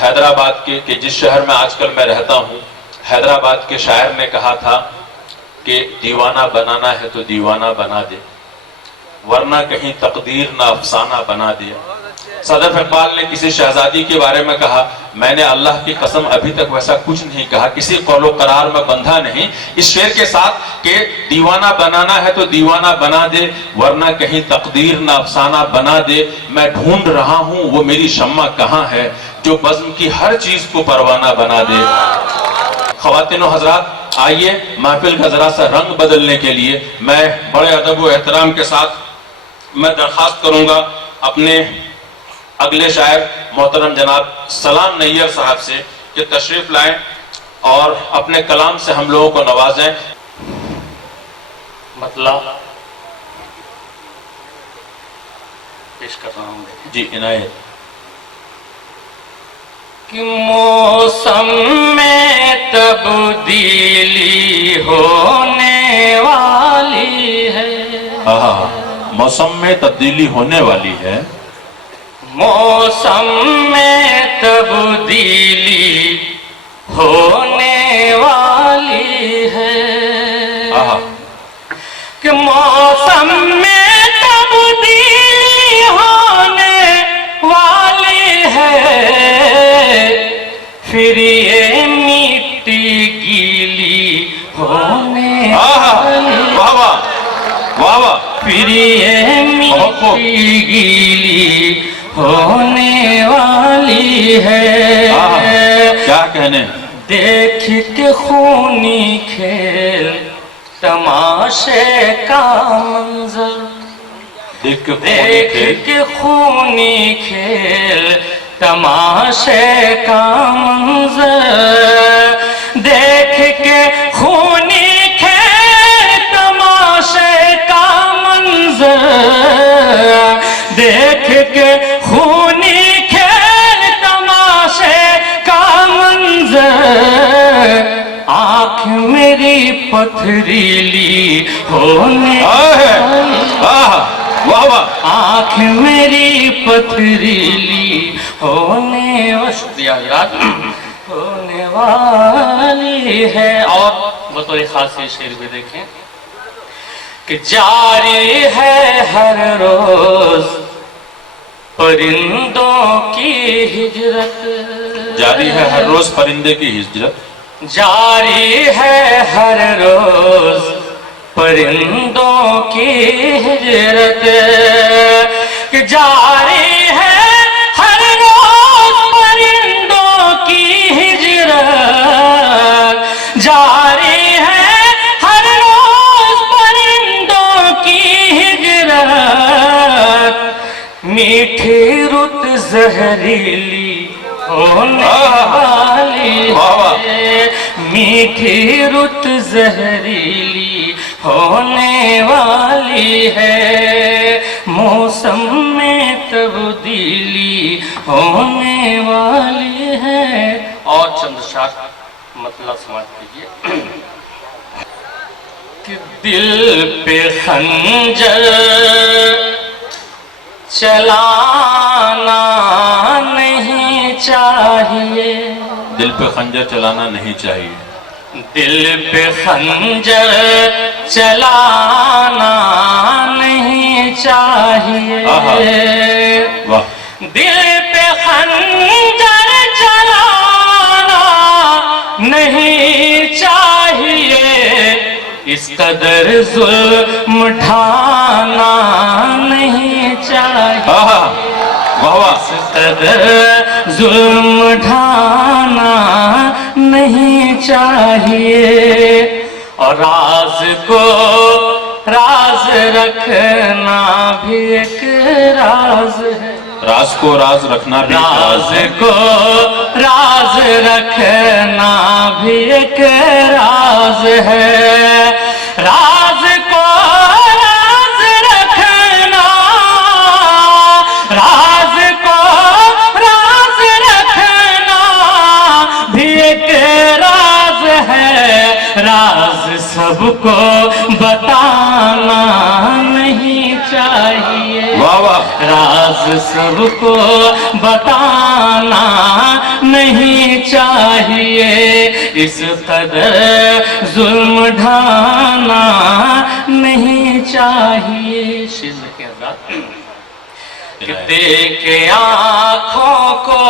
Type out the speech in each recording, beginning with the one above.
हैदराबाद के जिस शहर में आजकल मैं रहता हूँ, हैदराबाद के शायर ने कहा था कि दीवाना बनाना है तो दीवाना बना दे, वरना कहीं तकदीर ना अफसाना बना दिया। सदर इकबाल ने किसी शहजादी के बारे में कहा, मैंने अल्लाह की कसम अभी तक वैसा कुछ नहीं कहा, किसी कौलो करार में बंधा नहीं, इस शेर के साथ कि दीवाना बनाना है तो दीवाना बना दे, वरना कहीं तकदीर ना अफसाना बना दे। मैं ढूंढ रहा हूं वो मेरी शम्मा कहां है, जो बज़्म की हर चीज को परवाना बना दे। ख्वातीन व हज़रात, आइए महफिल का जरा सा रंग बदलने के लिए मैं बड़े अदब व एहतराम के साथ मैं दरख्वास्त करूंगा अपने अगले शायर मोहतरम जनाब सलाम नैयर साहब से कि तशरीफ लाएं और अपने कलाम से हम लोगों को नवाजें। मतलब पेश कर रहा हूं जी इनायत। कि मौसम में तब्दीली होने वाली है, मौसम में तब्दीली होने वाली है, मौसम में तब्दीली होने वाली है, कि मौसम में तब्दीली होने वाली है, फिर ये मिट्टी गीली होने वाली, वाह वाह वाह वाह, फिर ये मिट्टी गीली होने वाली है। क्या कहने। देख के खूनी खेल तमाशे का मंजर, देख के खूनी खेल तमाशे का मंजर, देख के खूनी खेल तमाशे का मंजर, देख के खूनी खेल तमाशे का मंजर, आँख मेरी पथरीली होने वाली, वाह वाह, आँख मेरी पथरीली होने होने वाली है। और बतौर खास शेर भी देखें कि जारी है हर रोज परिंदों की हिजरत, जारी है हर रोज परिंदे की हिजरत, जारी है हर रोज परिंदों की हिजरत, कि जारी है हर रोज परिंदों की हिजरत, जारी है हर रोज परिंदों की हिजरत, मीठी रुत जहरीली होने वाली है, मीठी रुत जहरीली होने वाली है, मौसम में तब्दीली होने वाली है। और चंद शाख मतलब समाज कीजिए कि दिल पे खंजर चलाना नहीं चाहिए, दिल पे खंजर चलाना नहीं चाहिए, दिल पे खंजर चलाना नहीं चाहिए, वाह, दिल पे खंजर चलाना नहीं चाहिए, इस कदर जुल्म ढाना नहीं चाहिए, वाह वाह, इस कदर जुल्म ढाना नहीं चाहिए, और राज को राज रखना भी एक राज है, राज को राज रखना भी राज को राज रखना भी एक राज है, राज को राज रखना, राज को राज रखना भी एक राज है, राज सबको बताना नहीं चाहिए, वाह वाह, राज सबको बताना नहीं चाहिए, इस कदर जुल्म ढाना नहीं चाहिए। शेर में क्या था कि देखे आँखों को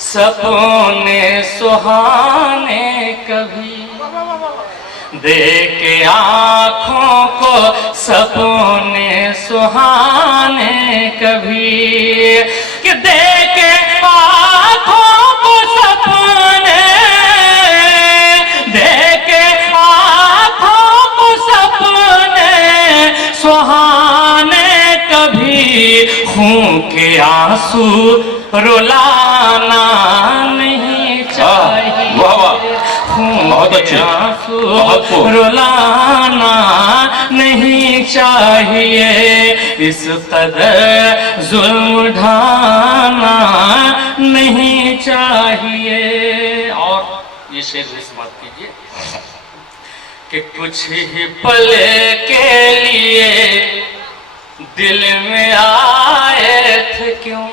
सपने सुहाने कभी, देखे आँखों को सपने सुहाने कभी, कि देखे आँखों को सपने, देखे आँखों को सपने सुहाने कभी, खून के आंसू रुलाना नहीं चाहिए, बहुत अच्छे, रुलाना नहीं चाहिए, इस कदर जुल्म ढाना नहीं चाहिए। और ये शेर भी समाप्त कीजिए कि कुछ ही पल के लिए दिल में आए थे क्यों,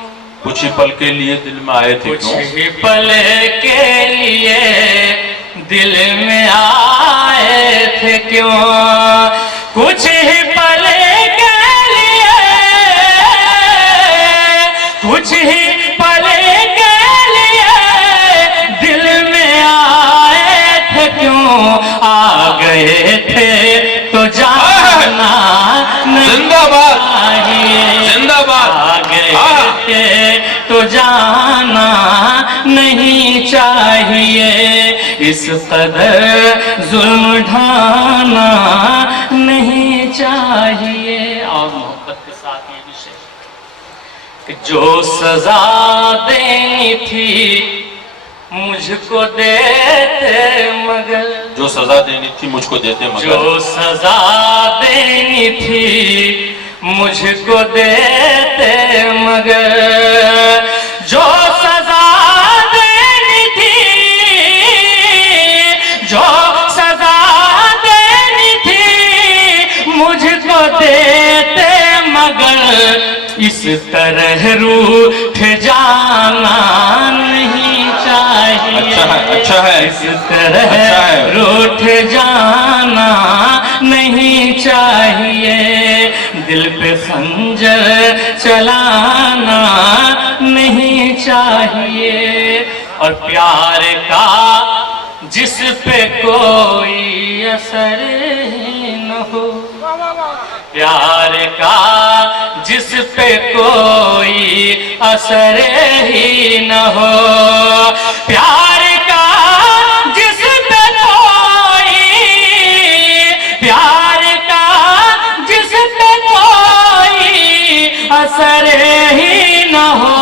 कुछ ही पल के लिए दिल में आए थे, कुछ ही पल के लिए दिल में आए थे क्यों, कुछ ही पल के लिए, कुछ ही पल के लिए दिल में आए थे क्यों, आ गए थे तो जाना जिंदाबाद, जिंदाबाद, आ गए थे तो जाना नहीं चाहिए, इस कदर जुल्म ढाना नहीं चाहिए। और मोहब्बत के साथ ये विषय कि जो सजा देनी थी मुझको देते मगर, जो सजा देनी थी मुझको देते मगर, जो सजा देनी थी मुझको देते मगर, जो सजा देनी थी, जो सजा देनी थी मुझको देते मगर, इस तरह रूठ जाना नहीं चाहिए। अच्छा है, इस तरह रूठ जाना नहीं चाहिए, दिल पे खंजर चलाना नहीं चाहिए, और प्यार का जिस पे कोई असर ही न हो, प्यार का जिस पे कोई असर ही न हो, प्यार का जिस पे कोई, प्यार का जिस पे कोई असर ही न हो,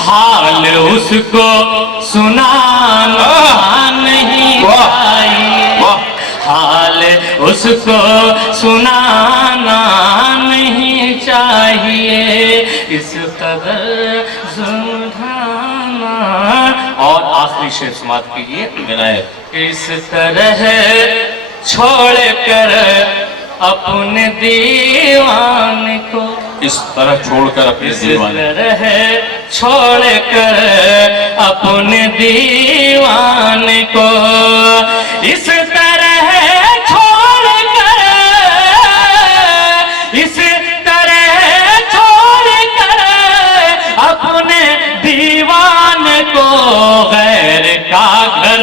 हाल उसको सुनाना नहीं चाहिए, हाल उसको सुनाना नहीं चाहिए, इस कदर जुल्म ढाना। और आखिरी शेर समाप्त कीजिए विनायक, इस तरह छोड़ कर अपने दीवाने को, इस तरह छोड़कर अपने दीवाने, इस तरह छोड़ कर अपने दीवाने को, इस तरह छोड़ कर, इस तरह छोड़ कर अपने दीवाने को, गैर का घर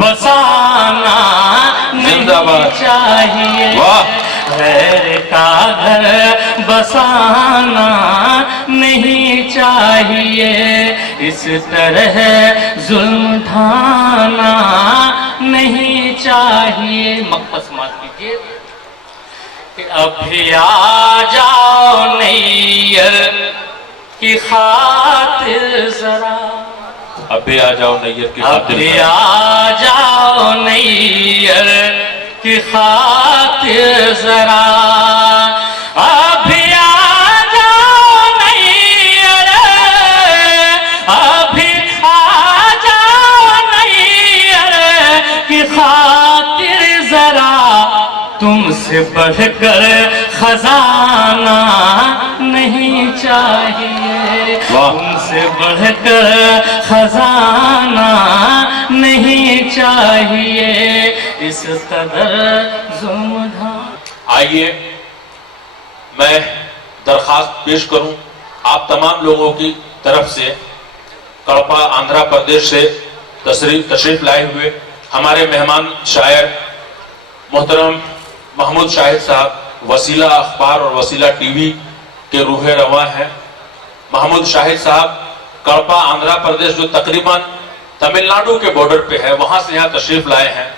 बसाना नहीं चाहिए, गैर का घर बसाना नहीं चाहिए, इस तरह जुल्म ढाना नहीं चाहिए। मकसद समाज कीजिए कि अभी आ जाओ नैयर की खातिर जरा, अभी आ जाओ नैयर की खातिर, अभी आ जाओ नैयर की खातिर जरा, अभी आ जाओ नैयर, अभी आ जाओ नैयर की खातिर जरा, तुमसे बढ़कर खजाना नहीं चाहिए, तुमसे बढ़कर खजाना चाहिए इस कदर जुम्धा। आइए मैं दरखास्त पेश करूं आप तमाम लोगों की तरफ से, कड़पा आंध्र प्रदेश से तशरीफ लाए हुए हमारे मेहमान शायर मोहतरम महमूद शाहिद साहब, वसीला अखबार और वसीला टीवी के रूहे रवा हैं। महमूद शाहिद साहब कड़पा आंध्र प्रदेश जो तकरीबन तमिलनाडु के बॉर्डर पे है, वहां से यहाँ तशरीफ लाए हैं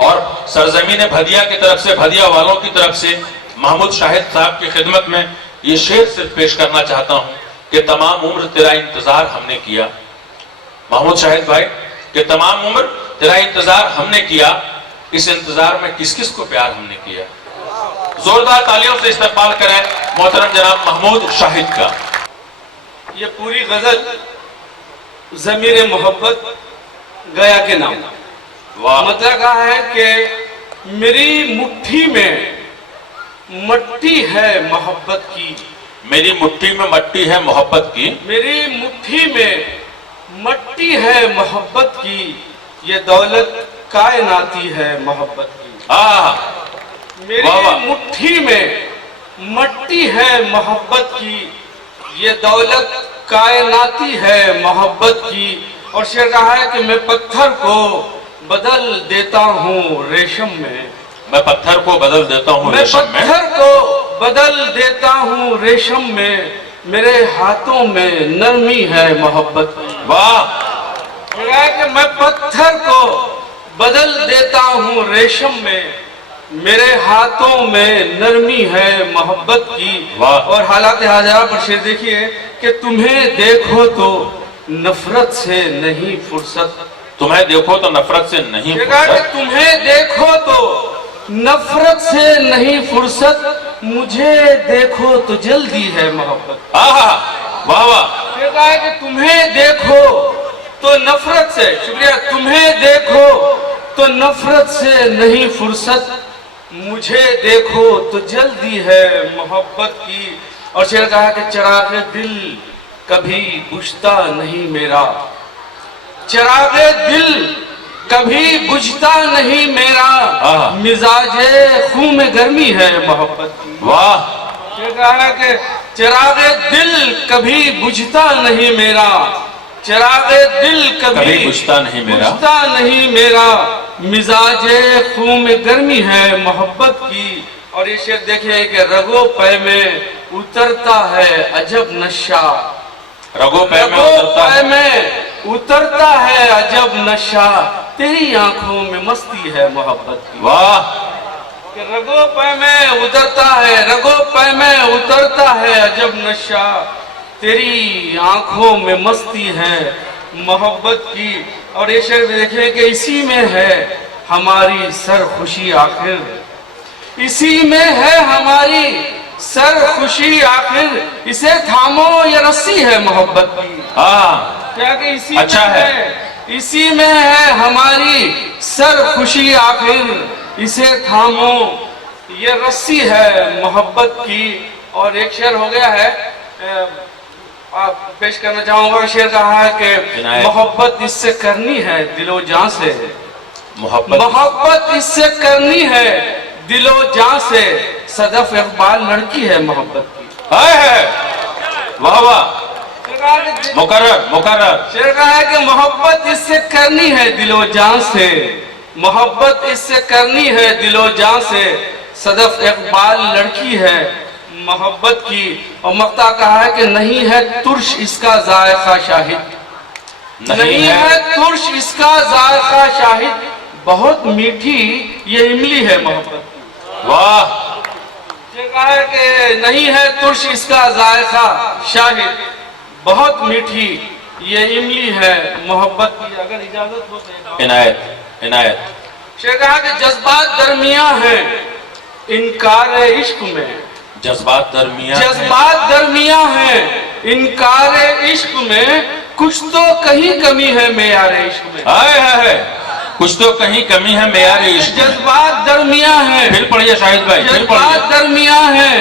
और सरजमीन भदिया की तरफ से, भदिया वालों की तरफ से महमूद शाहिद साहब की खिदमत में ये शेर सिर्फ पेश करना चाहता हूं कि तमाम उम्र तेरा इंतजार हमने किया। महमूद शाहिद भाई कि तमाम उम्र तेरा इंतजार हमने किया, इस इंतजार में किस किस को प्यार हमने किया। जोरदार तालियों से इस्तकबाल करें मोहतरम जनाब महमूद शाहिद का। ये पूरी गजल ज़मीर मोहब्बत गया के नाम। वाह। मतलब कहा है कि मेरी मुट्ठी में मट्टी है मोहब्बत की, मेरी मुट्ठी में मट्टी है मोहब्बत की, मेरी मुट्ठी में मट्टी है मोहब्बत की, ये दौलत कायनाती है मोहब्बत की। वाह मेरी वाह। मुट्ठी में मट्टी है मोहब्बत की, ये दौलत कायनाती है मोहब्बत की। और शेर कहा है कि मैं पत्थर को बदल देता हूँ रेशम में, मैं पत्थर को बदल देता हूँ मैं रेशम में, पत्थर को बदल देता हूँ रेशम में, मेरे हाथों में नरमी है मोहब्बत की। वाह। कहा कि मैं पत्थर को बदल देता हूँ रेशम में, मेरे हाथों में नरमी है मोहब्बत की। वाह। और हालात हाजरा पर शेर देखिए कि तुम्हें देखो तो नफरत से नहीं फुर्सत, तुम्हें देखो तो नफरत से नहीं कहा कि फुर्सत, तुम्हें देखो तो नफरत से नहीं फुर्सत, मुझे देखो तो जल्दी है मोहब्बत। आहा वाह वाह। कहा है कि तुम्हें देखो तो नफरत से, शुक्रिया, तुम्हें देखो तो नफरत से नहीं फुर्सत, मुझे देखो तो जल्दी है मोहब्बत की। और शेर कहा कि चिराग दिल कभी बुझता नहीं मेरा, चिराग दिल कभी बुझता नहीं मेरा, मिजाजे खून में गर्मी है मोहब्बत की। वाह। शेर कहा कि चिराग दिल कभी बुझता नहीं मेरा, चिराग दिल कभी बुझता नहीं मेरा, बुझता नहीं मेरा, मिजाजे खून में गर्मी है मोहब्बत की। और ये शेर देखिए कि रगो पे में उतरता है अजब नशा, रगो पे में रगो उतरता पे है, में उतरता है अजब नशा, तेरी आंखों में मस्ती है मोहब्बत की। वाह। कि रगो पे में उतरता है, रगो पे में उतरता है अजब नशा, तेरी आंखों में मस्ती है मोहब्बत की। और ये शेर देखें कि इसी में है हमारी सर खुशी आखिर, इसी में है हमारी सर खुशी आखिर, इसे थामो ये रस्सी है मोहब्बत की। हाँ क्या कि इसी अच्छा में है। इसी में है हमारी सर खुशी आखिर, इसे थामो ये रस्सी है मोहब्बत की। और एक शेर हो गया है, आप पेश करना चाहूंगा। शेर कहा है कि मोहब्बत इससे करनी है दिलो जान से, मोहब्बत इससे करनी है दिलो जान से, सदफ इकबाल लड़की है मोहब्बत की। है। वाह वाह। मुकर्रर मुकर्रर। शेर कहा है कि मोहब्बत इससे करनी है दिलो जान से, मोहब्बत इससे करनी है दिलो जान से, सदफ इकबाल लड़की है मोहब्बत की। और मक्ता कहा है कि नहीं है तुर्श इसका जायका शाहिद, नहीं है तुर्श इसका जायका शाहिद, बहुत मीठी ये इमली है मोहब्बत की। वाह। ये कहा है कि नहीं है तुर्श इसका जायका शाहिद, बहुत मीठी ये इमली है मोहब्बत की। अगर इजाजत हो तो इनायत इनायत। शेर कहा कि जज्बात दरमिया है इनकार इश्क में, जज्बात दरमिया, जज्बात दरमिया है इनकार इश्क में, कुछ तो कहीं कमी है मेयार इश्क में। है कुछ तो कहीं कमी है मेयार इश्क में। जज्बात दरमिया है, फिर पढ़िए शाहिद भाई, फिर पढ़िए। जज्बात दरमिया है,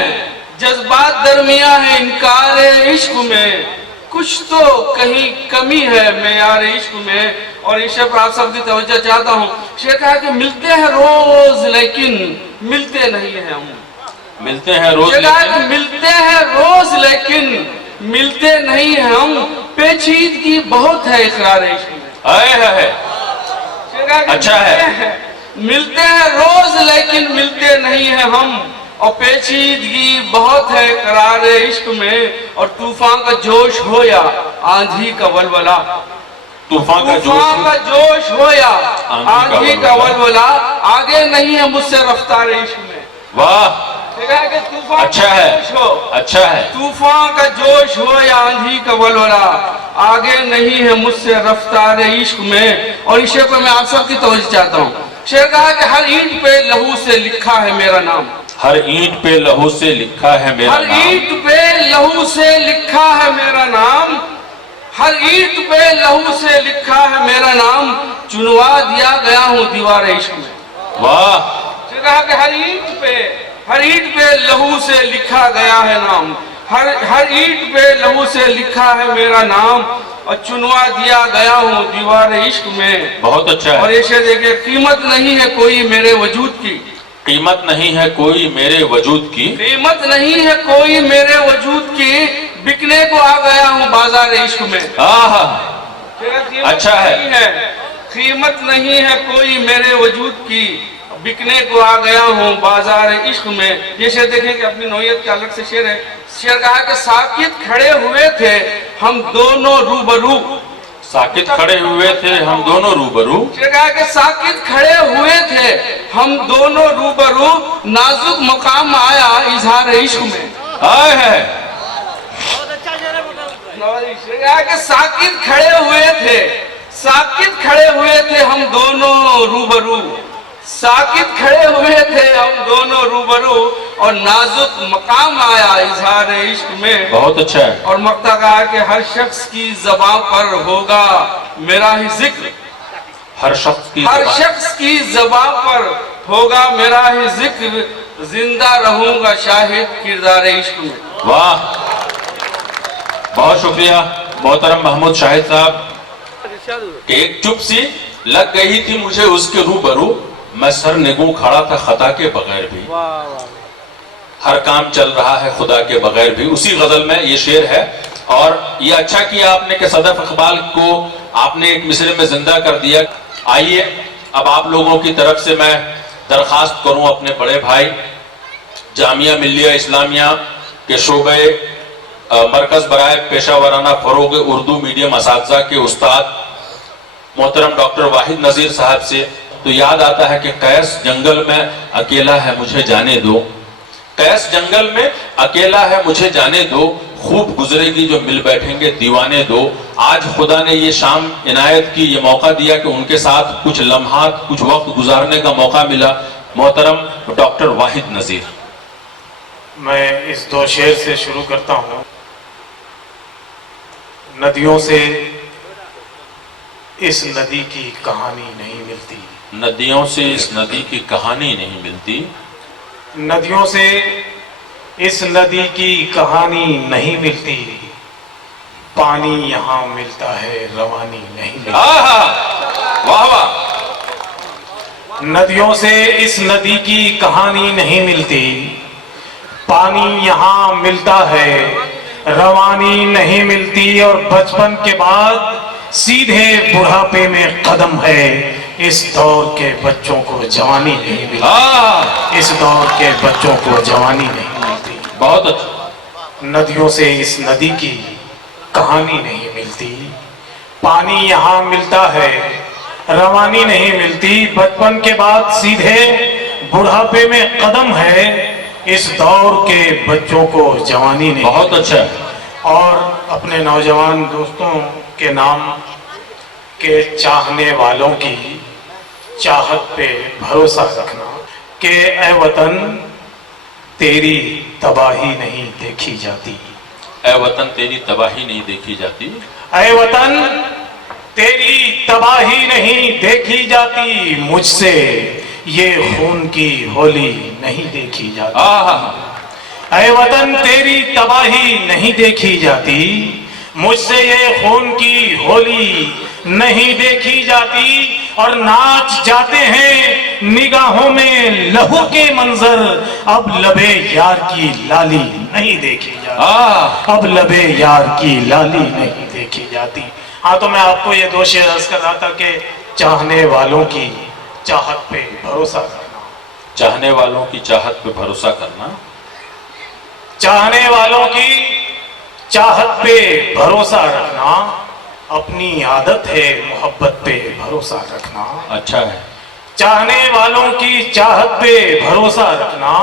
जज्बात दरमिया है इनकार इश्क में, कुछ तो कहीं कमी है मेयार इश्क में। और इस पर आप सब की तवज्जो चाहता हूँ। शेर कहा कि मिलते हैं रोज लेकिन मिलते नहीं हैं हम। मिलते हैं रोज लेकिन मिलते हैं रोज लेकिन मिलते नहीं हैं हम। पेचीदगी बहुत है इकरार इश्क में। है अच्छा है। मिलते हैं रोज लेकिन मिलते नहीं हैं हम। और पेचीदगी बहुत है करार इश्क में। और तूफान का जोश हो या आंधी का वलवला। तूफान का जोश हो या आंधी का वलवला। आगे नहीं है मुझसे रफ्तार इश्क में। वाह कि तूफान अच्छा है, अच्छा है। तूफान का जोश हो या आंधी का वलवला। आगे नहीं है मुझसे रफ्तार इश्क में। और इस शेर पर मैं आप सबकी तवज्जो चाहता हूँ। शेर कहा कि हर ईंट पे लहू से लिखा है मेरा नाम। हर ईंट पे लहू से लिखा है मेरा नाम। हर ईंट पे लहू से लिखा है मेरा नाम। हर ईंट पे लहू से लिखा है मेरा नाम। चुनवा दिया गया हूँ दीवार इश्क में। वाह कहा कि हर ईंट पे लहू से लिखा गया है नाम। हर ईंट पे लहू से लिखा है मेरा नाम। और चुनवा दिया गया हूँ दीवार इश्क में। बहुत अच्छा है। और ऐसे देखिए कीमत नहीं है कोई मेरे वजूद की। कीमत नहीं है कोई मेरे वजूद की। कीमत नहीं है कोई मेरे वजूद की। बिकने को आ गया हूँ बाजार इश्क में। अच्छा है। कीमत नहीं है कोई मेरे वजूद की। बिकने को आ गया हूँ बाजार इश्क में। ये शेर देखें कि अपनी नौयत का अलग से शेर है। शेर कहा कि साकित खड़े हुए थे हम दोनों रूबरू। साकित खड़े हुए थे हम दोनों रूबरू। शेर कहा कि साकित खड़े हुए थे हम दोनों रूबरू। नाजुक मकाम आया इजहार इश्क में। आए है साकित खड़े हुए थे हम दोनों रूबरू। साकित खड़े हुए थे हम दोनों रूबरू। और नाजुक मकाम आया इजहार इश्क में। बहुत अच्छा है। और मक्ता कहा कि हर शख्स की ज़बान पर होगा मेरा ही जिक्र। हर शख्स की ज़बान पर होगा मेरा ही जिक्र। जिंदा रहूंगा शाहिद किरदार इश्क में। वाह बहुत शुक्रिया मोहतरम महमूद शाहिद साहब। एक चुप सी लग गई थी मुझे उसके रूबरू। मैं सर निगू खड़ा था खता के बगैर भी। हर काम चल रहा है खुदा के बगैर भी। उसी गजल में ये शेर है। और ये अच्छा किया आपने कि सदफ इकबाल को आपने एक मिसरे में जिंदा कर दिया। आइए अब आप लोगों की तरफ से मैं दरखास्त करूं अपने बड़े भाई जामिया मिल्लिया इस्लामिया के शोबे मरकज बराए पेशा वराना फरोग उर्दू मीडियम असातिज़ा के उस्ताद मोहतरम डॉक्टर वाहिद नज़ीर साहब से। तो याद आता है कि कैस जंगल में अकेला है मुझे जाने दो। कैस जंगल में अकेला है मुझे जाने दो। खूब गुजरेगी जो मिल बैठेंगे दीवाने दो। आज खुदा ने ये शाम इनायत की, ये मौका दिया कि उनके साथ कुछ लम्हात कुछ वक्त गुजारने का मौका मिला। मोहतरम डॉक्टर वाहिद नज़ीर। मैं इस दो शेर से शुरू करता हूँ। नदियों से इस नदी की कहानी नहीं मिलती। नदियों से इस नदी की कहानी नहीं मिलती। नदियों से इस नदी की कहानी नहीं मिलती। पानी यहाँ मिलता है रवानी नहीं मिलती। वाह वाह। नदियों से इस नदी की कहानी नहीं मिलती। पानी यहाँ मिलता है रवानी नहीं मिलती। और बचपन के बाद सीधे बुढ़ापे में कदम है। इस दौर के बच्चों को जवानी नहीं मिलती। इस दौर के बच्चों को जवानी नहीं मिलती। बहुत अच्छा। नदियों से इस नदी की कहानी नहीं मिलती। पानी यहाँ मिलता है रवानी नहीं मिलती। बचपन के बाद सीधे बुढ़ापे में कदम है। इस दौर के बच्चों को जवानी नहीं। बहुत अच्छा। और अपने नौजवान दोस्तों के नाम के चाहने वालों की चाहत पे भरोसा रखना कि ऐ वतन तेरी तबाही नहीं देखी जाती। ऐ वतन तेरी तबाही नहीं देखी जाती। ऐ वतन तेरी तबाही नहीं देखी जाती। मुझसे ये खून की होली नहीं देखी जाती। ऐ वतन तेरी तबाही नहीं देखी जाती। मुझसे ये खून की होली नहीं देखी जाती और नाच जाते हैं निगाहों में लहू के मंजर। अब लबे यार की लाली नहीं देखी जाती, अब लबे यार की लाली नहीं देखी जाती। हाँ, तो मैं आपको ये दो शेर अर्ज कर रहा था कि चाहने वालों की चाहत पे भरोसा करना, चाहने वालों की चाहत पे भरोसा करना, चाहने वालों की चाहत पे भरोसा रखना, अपनी आदत है मोहब्बत पे भरोसा रखना। अच्छा है। चाहने वालों की चाहत पे भरोसा रखना,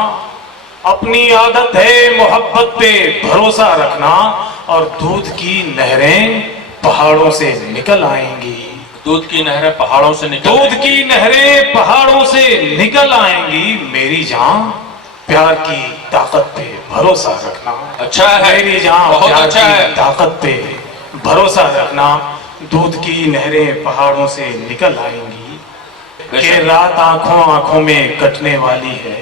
अपनी आदत है मोहब्बत पे भरोसा रखना। और दूध की नहरें पहाड़ों से निकल आएंगी, दूध की नहरें पहाड़ों से निकल, दूध की नहरें पहाड़ों से निकल आएंगी। मेरी जान प्यार की ताकत पे भरोसा रखना। अच्छा है, मेरी जान बहुत प्यार अच्छा की है। ताकत पे भरोसा रखना। दूध की नहरें पहाड़ों से निकल आएंगी कि रात आंखों आंखों में कटने वाली है,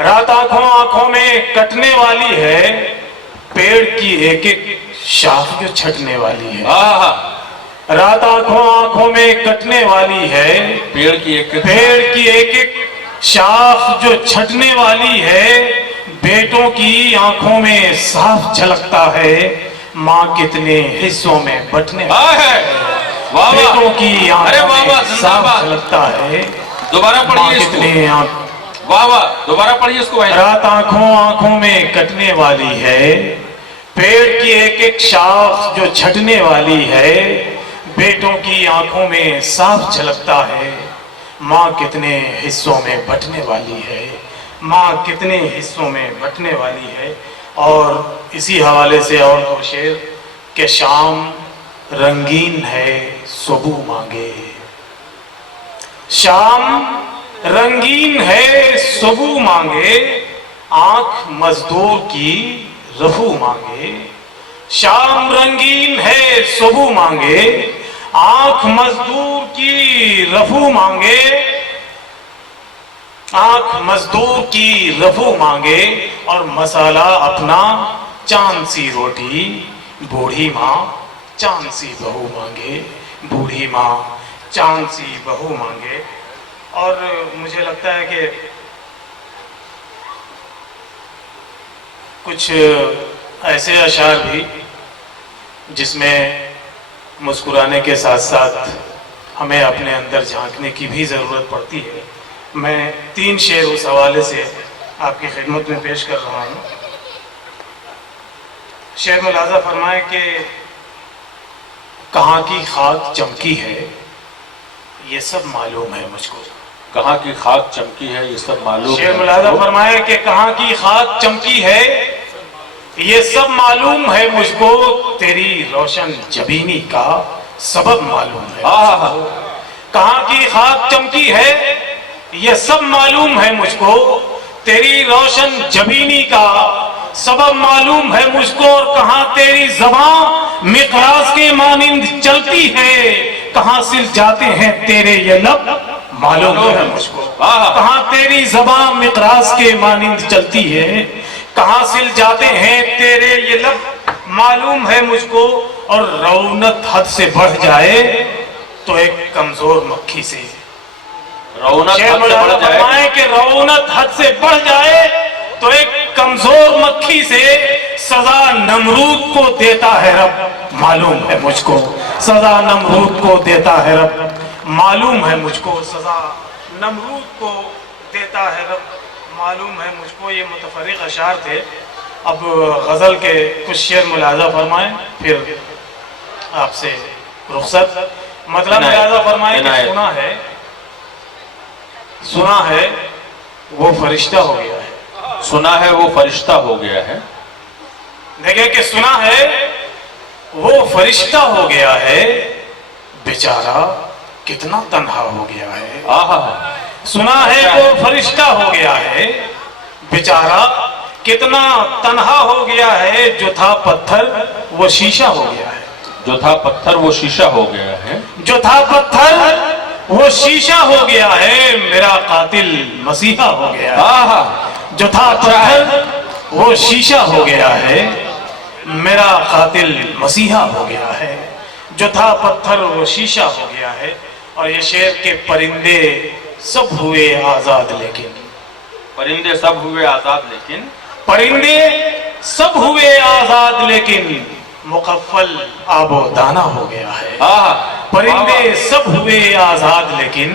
रात आंखों आंखों में कटने वाली है। पेड़ की एक एक शाख जो छटने वाली है, रात आंखों आंखों में कटने वाली है। पेड़ की एक एक शाख जो छटने वाली है। बेटों की आंखों में साफ झलकता है, माँ कितने हिस्सों में बंटने है। वाह बेटों की आंखों में वाह, साफ झलकता है। दोबारा माँ पढ़िए इसको। कितने वाह वाह, दोबारा पढ़िए इसको भाई। रात आंखों आंखों में कटने वाली है, पेड़ की एक एक शाख जो छटने वाली है। बेटों की आंखों में साफ झलकता है, माँ कितने हिस्सों में बंटने वाली है, माँ कितने हिस्सों में बंटने वाली है। और इसी हवाले से और दो शेर के शाम रंगीन है सबू मांगे, शाम रंगीन है सबू मांगे, आंख मजदूर की रफू मांगे। शाम रंगीन है सबू मांगे, आंख मजदूर की रफू मांगे, आंख मजदूर की रफू मांगे। और मसाला अपना चांद सी रोटी, बूढ़ी माँ चांद सी बहू मांगे, बूढ़ी माँ चांद सी बहू मांगे। और मुझे लगता है कि कुछ ऐसे अशार भी जिसमें मुस्कुराने के साथ साथ हमें अपने अंदर झांकने की भी ज़रूरत पड़ती है। मैं 3 शेर उस हवाले से आपकी खिदमत में पेश कर रहा हूँ। शेर मुलाजा फरमाए कि कहाँ की खाक चमकी है ये सब मालूम है मुझको, कहाँ की खाक चमकी है ये सब मालूम शेर है। मुलाजा फरमाए कि कहाँ की खाक चमकी है ये सब मालूम है मुझको, तेरी रोशन जबीनी का सबब मालूम है। कहाँ की खाक चमकी है ये सब मालूम है मुझको, तेरी रोशन जबीनी का सबब मालूम है मुझको। और कहाँ तेरी ज़बान मिक़रास के मानिंद चलती है, कहाँ सिल जाते हैं तेरे ये लब मालूम है मुझको। कहाँ तेरी ज़बान मिक़रास के मानिंद चलती है, कहाँ सिल जाते हैं तेरे ये लब मालूम है मुझको। और रौनक हद से बढ़ जाए तो एक कमजोर मक्खी से, रौनक हद से बढ़ जाए कि रौनक हद से बढ़ जाए तो एक कमजोर मक्खी से सजा नमरूद को देता है रब मालूम है मुझको, सजा नमरूद को देता है रब मालूम है मुझको, सजा नमरूद को देता है रब मालूम है मुझको। ये मुतफर्रिक अशार थे। अब गज़ल के कुछ शेर मुलाजा फरमाएं, फिर आपसे रुखसत। मतलब मुलाजा फरमाएं कि सुना है वो फरिश्ता हो गया है, सुना है वो फरिश्ता हो गया है। देखिए कि सुना है वो फरिश्ता हो गया है, बेचारा कितना तन्हा हो गया है। सुना है वो फरिश्ता हो गया है, बेचारा कितना तन्हा हो गया है। जो था पत्थर वो शीशा हो गया है, जो था पत्थर वो शीशा हो गया है, जो था पत्थर वो शीशा हो गया है। मेरा कातिल मसीहा हो गया है, जो था पत्थर वो शीशा हो गया है। मेरा कातिल मसीहा हो गया है, जो था पत्थर वो शीशा हो गया है। और ये शेर के परिंदे सब हुए आजाद लेकिन, परिंदे सब हुए आजाद लेकिन, परिंदे सब हुए आजाद लेकिन मुकफ्फल आबो दाना हो गया है। परिंदे सब हुए आजाद लेकिन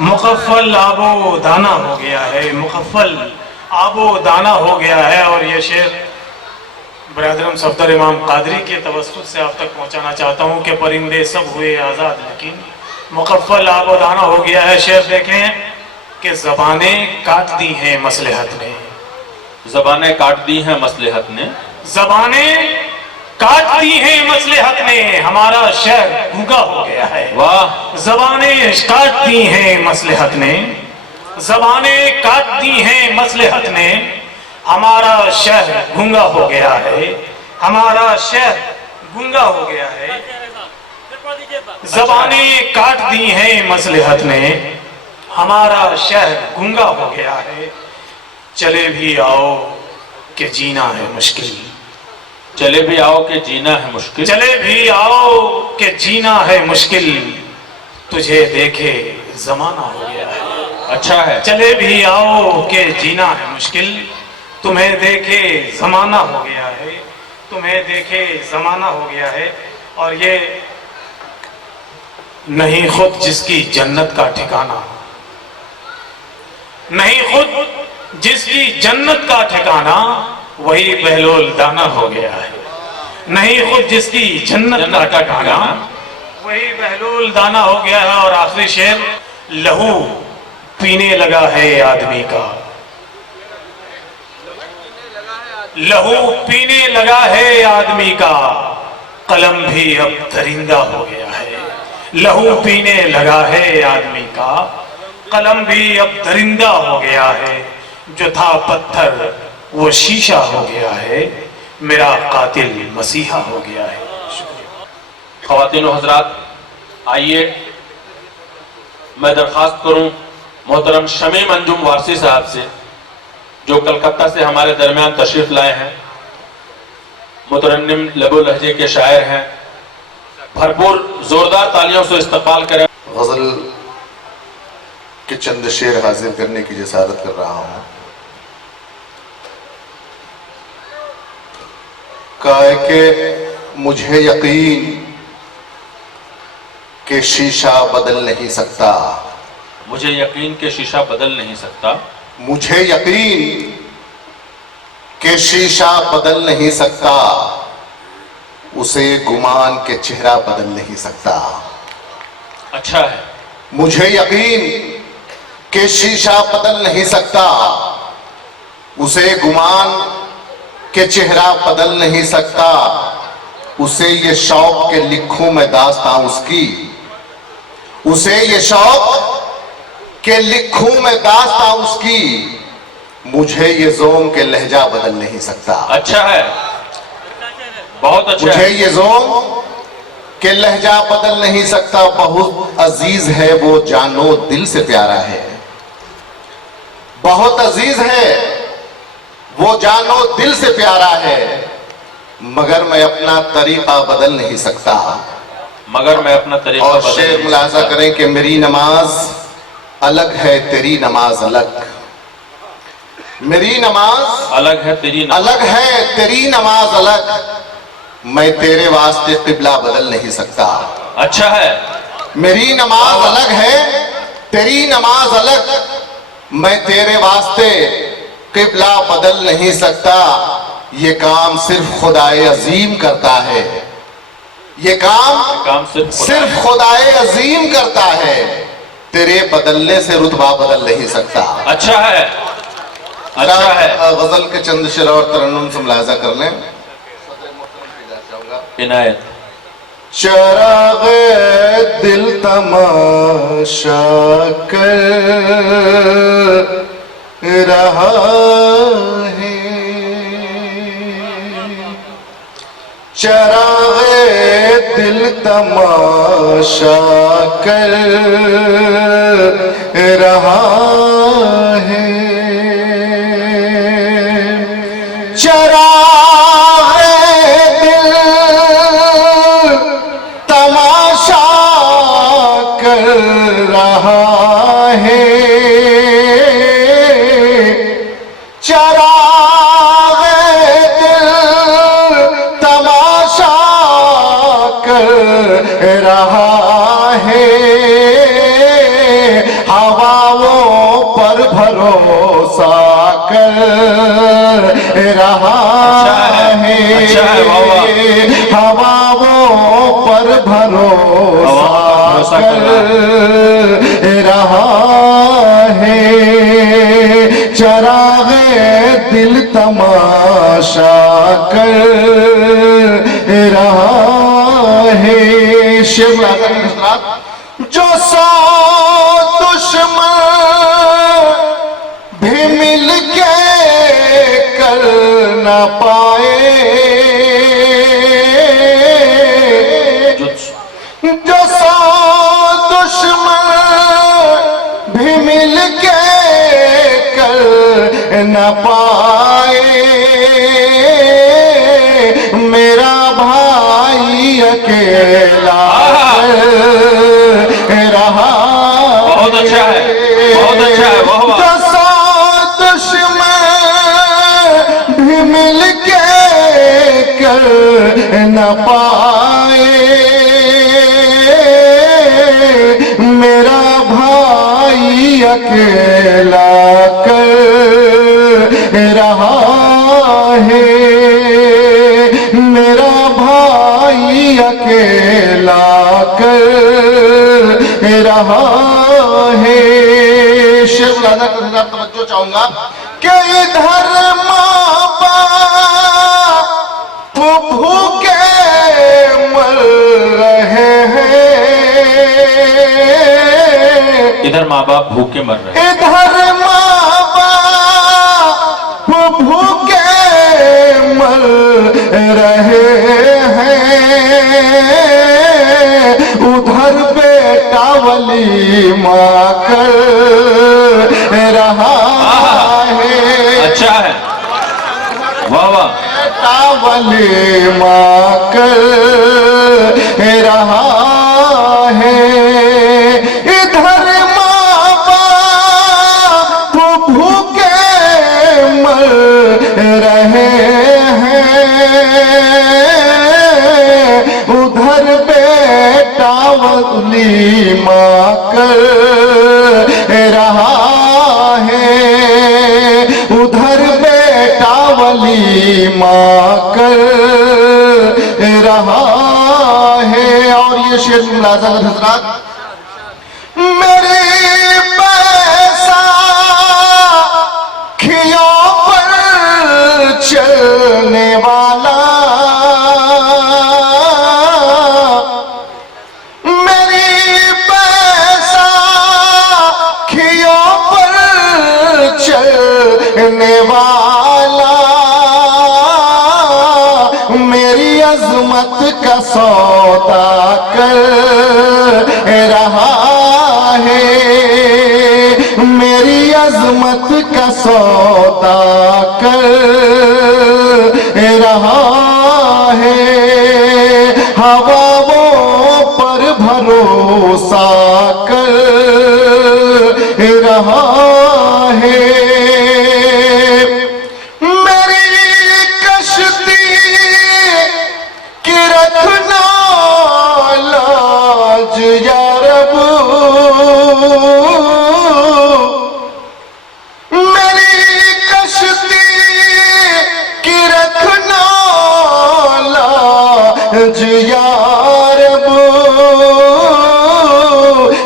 मुकफ्फल आबो दाना हो गया है, मुकफ्फल आबो दाना हो गया है। और ये शेर बरादरम सफदर इमाम कादरी के तवस्सुत से आप तक पहुंचाना चाहता हूं कि परिंदे सब हुए आजाद लेकिन मुकफ्फल आबो दाना हो गया है। शेर देखें कि ज़बानें काट दी हैं मसलहत ने, ज़बानें काट दी हैं मसलहत ने, ज़बानें काट दी हैं मसलहत ने, हमारा शहर गूंगा हो गया है। वाह, ज़बानें काट दी हैं मसलहत ने, ज़बानें काट दी हैं मसलहत ने, हमारा शहर गूंगा हो गया है, हमारा शहर गूंगा हो गया है। ज़बानें काट दी हैं मसलहत ने, हमारा शहर गूंगा हो गया है। चले भी आओ कि जीना है मुश्किल, चले भी आओ कि जीना है मुश्किल, चले भी आओ कि जीना है मुश्किल, तुझे देखे जमाना हो गया है। अच्छा है। चले भी आओ कि जीना है मुश्किल, तुम्हें देखे जमाना हो गया है, तुम्हें देखे जमाना हो गया है। और ये नहीं खुद जिसकी जन्नत का ठिकाना, नहीं खुद जिसकी जन्नत का ठिकाना, वही बहलोल दाना हो गया है। नहीं खुद जिसकी जन्नत का ठिकाना, वही बहलोल दाना हो गया है। और आखिरी शेर, लहू पीने लगा है आदमी का, लहू पीने लगा है आदमी का, कलम भी अब दरिंदा हो गया है। लहू पीने लगा है आदमी का, कलम भी अब दरिंदा हो गया है। जो था पत्थर वो शीशा हो गया है, मेरा कातिल मसीहा हो गया है। ख़वातीन व हज़रात, आइए मैं दरख्वास्त करूं मोहतरम शमीम अंजुम वारसी साहब से, जो कलकत्ता से हमारे दरमियान तशरीफ लाए हैं, मुतरन्निम लबो लहजे के शायर हैं, भरपूर जोरदार तालियों से इस्तकबाल करें। गज़ल के चंद शेर हाजिर करने की जसारत कर रहा हूं। काहे के मुझे यकीन के शीशा बदल नहीं सकता, मुझे यकीन के शीशा बदल नहीं सकता, मुझे यकीन के शीशा बदल नहीं सकता, उसे गुमान के चेहरा बदल नहीं सकता। अच्छा है। मुझे यकीन के शीशा बदल नहीं सकता, उसे गुमान के चेहरा बदल नहीं सकता, उसे ये शौक के लिखूं मैं दास्तां उसकी, उसे ये शौक के लिखूं मैं दास्तां उसकी, मुझे ये ज़ोम के लहजा बदल नहीं सकता। अच्छा है, बहुत अच्छा मुझे है। ये ज़ोम के लहजा बदल नहीं सकता, बहुत अजीज है वो जानो दिल से प्यारा है, बहुत अजीज है वो जानो दिल से प्यारा है, मगर मैं अपना तरीका बदल नहीं सकता, मगर मैं अपना तरीका और बदल शेर नहीं मुलाजा सकता। करें कि मेरी नमाज अलग है तेरी नमाज अलग, मेरी नमाज अलग है तेरी अलग है तेरी नमाज अलग, मैं तेरे वास्ते किबला बदल नहीं सकता। अच्छा है। मेरी नमाज अलग है तेरी नमाज अलग, मैं तेरे वास्ते किबला बदल नहीं सकता, ये काम सिर्फ खुदाए अजीम करता है, ये काम सिर्फ खुदाए अजीम करता है, तेरे बदलने से रुतबा बदल नहीं सकता। अच्छा है, अच्छा है। गजल के चंद शेर और तरन्नुम से मुलाजा कर लें। इनायत। चराग़ दिल तमाशा कर रहा है, चराग़ दिल तमाशा कर रहा है, चराग़ कर रहा है, चराग दिल तमाशा कर रहा है, हवाओं पर भरोसा कर रहा है, हवाओं पर भरोसा कर रहा है, चरागे दिल तमाशा कर रहा है। शिव जो सौ दुश्मन भी मिल के कर न पाए, जो सौ दुश्मन भी मिल के कर न पाए, मेरा भाई अकेला रहा। बहुत अच्छा है, बहुत अच्छा है, वाह वाह। दसों दुश्मन भी मिल के कर न पाए, मेरा भाई अकेला कर रहा है, मेरा भाई अकेला कर रहा है। शिव राधा का तवज्जो चाहूंगा कि इधर माँ बाप भूखे मर रहे हैं, इधर माँ बाप भूखे मर रहे हैं, इधर माँ बाप भूखे मर रहे हैं, उधर बेटा वलीमा कर रहा है। अच्छा है, वाह वाह। बेटा वलीमा कर रहा है, इधर माँ बाप भूखे मर रहे हैं, उधर बेटा वलीमा कर रहा है, उधर बेटा वलीमा कर रहा है। और ये शेर मुलाजा हजरात, मेरे बैसाखियों पर चलने वाला, मेरी बैसाखियों पर चलने वाला, मेरी अजमत का सौदा कर रहा है, मेरी अजमत का सौदा कर रहा है, हवाओं पर भरोसा कर रहा है, मेरी कश्ती की रखना लाज या रब, मेरी कश्ती की रखना लाज या रब,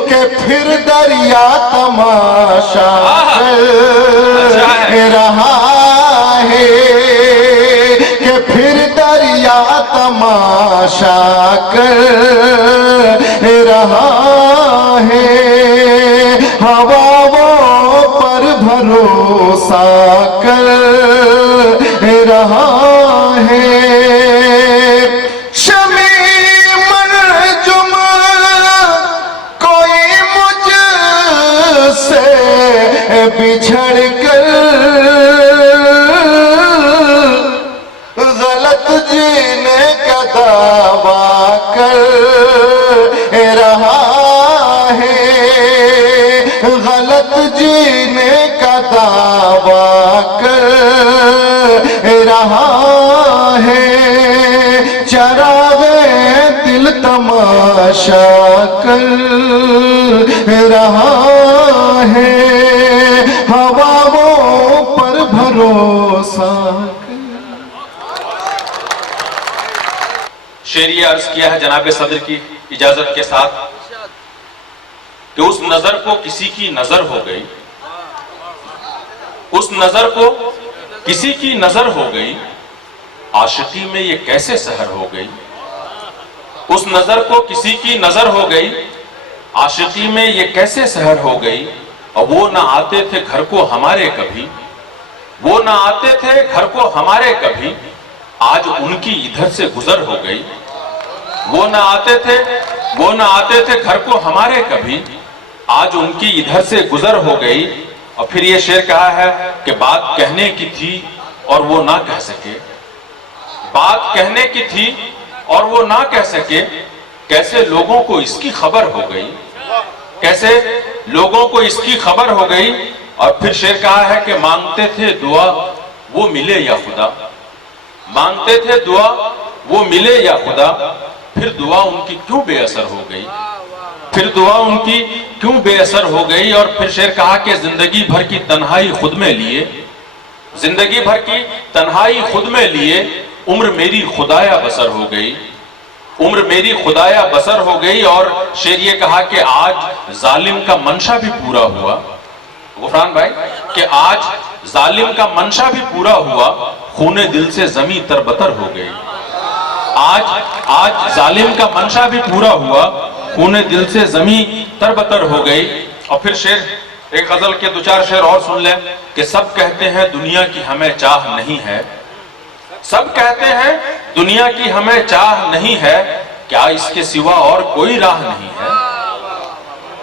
के फिर दरिया तमाशा कर रहा है, कि फिर दरिया तमाशा कर रहा है, हवाओं पर भरोसा कर रहा है। शमी मनजुम कोई मुझसे बिछड़ कर गलत जीने का दावा कर रहा है, आशा कर रहा है, हवाओं पर भरोसा। शेर ये अर्ज किया है जनाब सदर की इजाजत के साथ कि उस नजर को किसी की नजर हो गई, उस नजर को किसी की नजर हो गई, आशिकी में ये कैसे सहर हो गई। उस नजर को किसी की नजर हो गई, आशिकी में ये कैसे सहर हो गई। और वो ना आते थे घर को हमारे कभी, वो ना आते थे घर को हमारे कभी, आज उनकी इधर से गुजर हो गई। वो ना आते थे, वो ना आते थे घर को हमारे कभी, आज उनकी इधर से गुजर हो गई। और फिर ये शेर कहा है कि बात कहने की थी और वो ना कह सके, बात कहने की थी और वो ना कह सके, कैसे लोगों को इसकी खबर हो गई, कैसे लोगों को इसकी खबर हो गई। और फिर शेर कहा है कि मांगते थे दुआ वो मिले या खुदा, मांगते थे दुआ वो मिले या खुदा, फिर दुआ उनकी क्यों बेअसर हो गई, फिर दुआ उनकी क्यों बेअसर हो गई। और फिर शेर कहा कि जिंदगी भर की तन्हाई खुद में लिए, जिंदगी भर की तन्हाई खुद में लिए, उम्र मेरी खुदाया बसर हो गई, उम्र मेरी खुदाया बसर हो गई। और शेर ये कहा कि आज जालिम का मंशा भी पूरा हुआ, गुफरान भाई, कि आज जालिम का मंशा भी पूरा हुआ, खूने दिल से जमी तरबतर हो गई। आज जालिम का मंशा भी पूरा हुआ, खूने दिल से जमी तरबतर हो गई। और फिर शेर एक गजल के दो चार शेर और सुन ले कि सब कहते हैं दुनिया की हमें चाह नहीं है, सब कहते हैं दुनिया की हमें चाह नहीं है, क्या इसके सिवा और कोई राह नहीं है।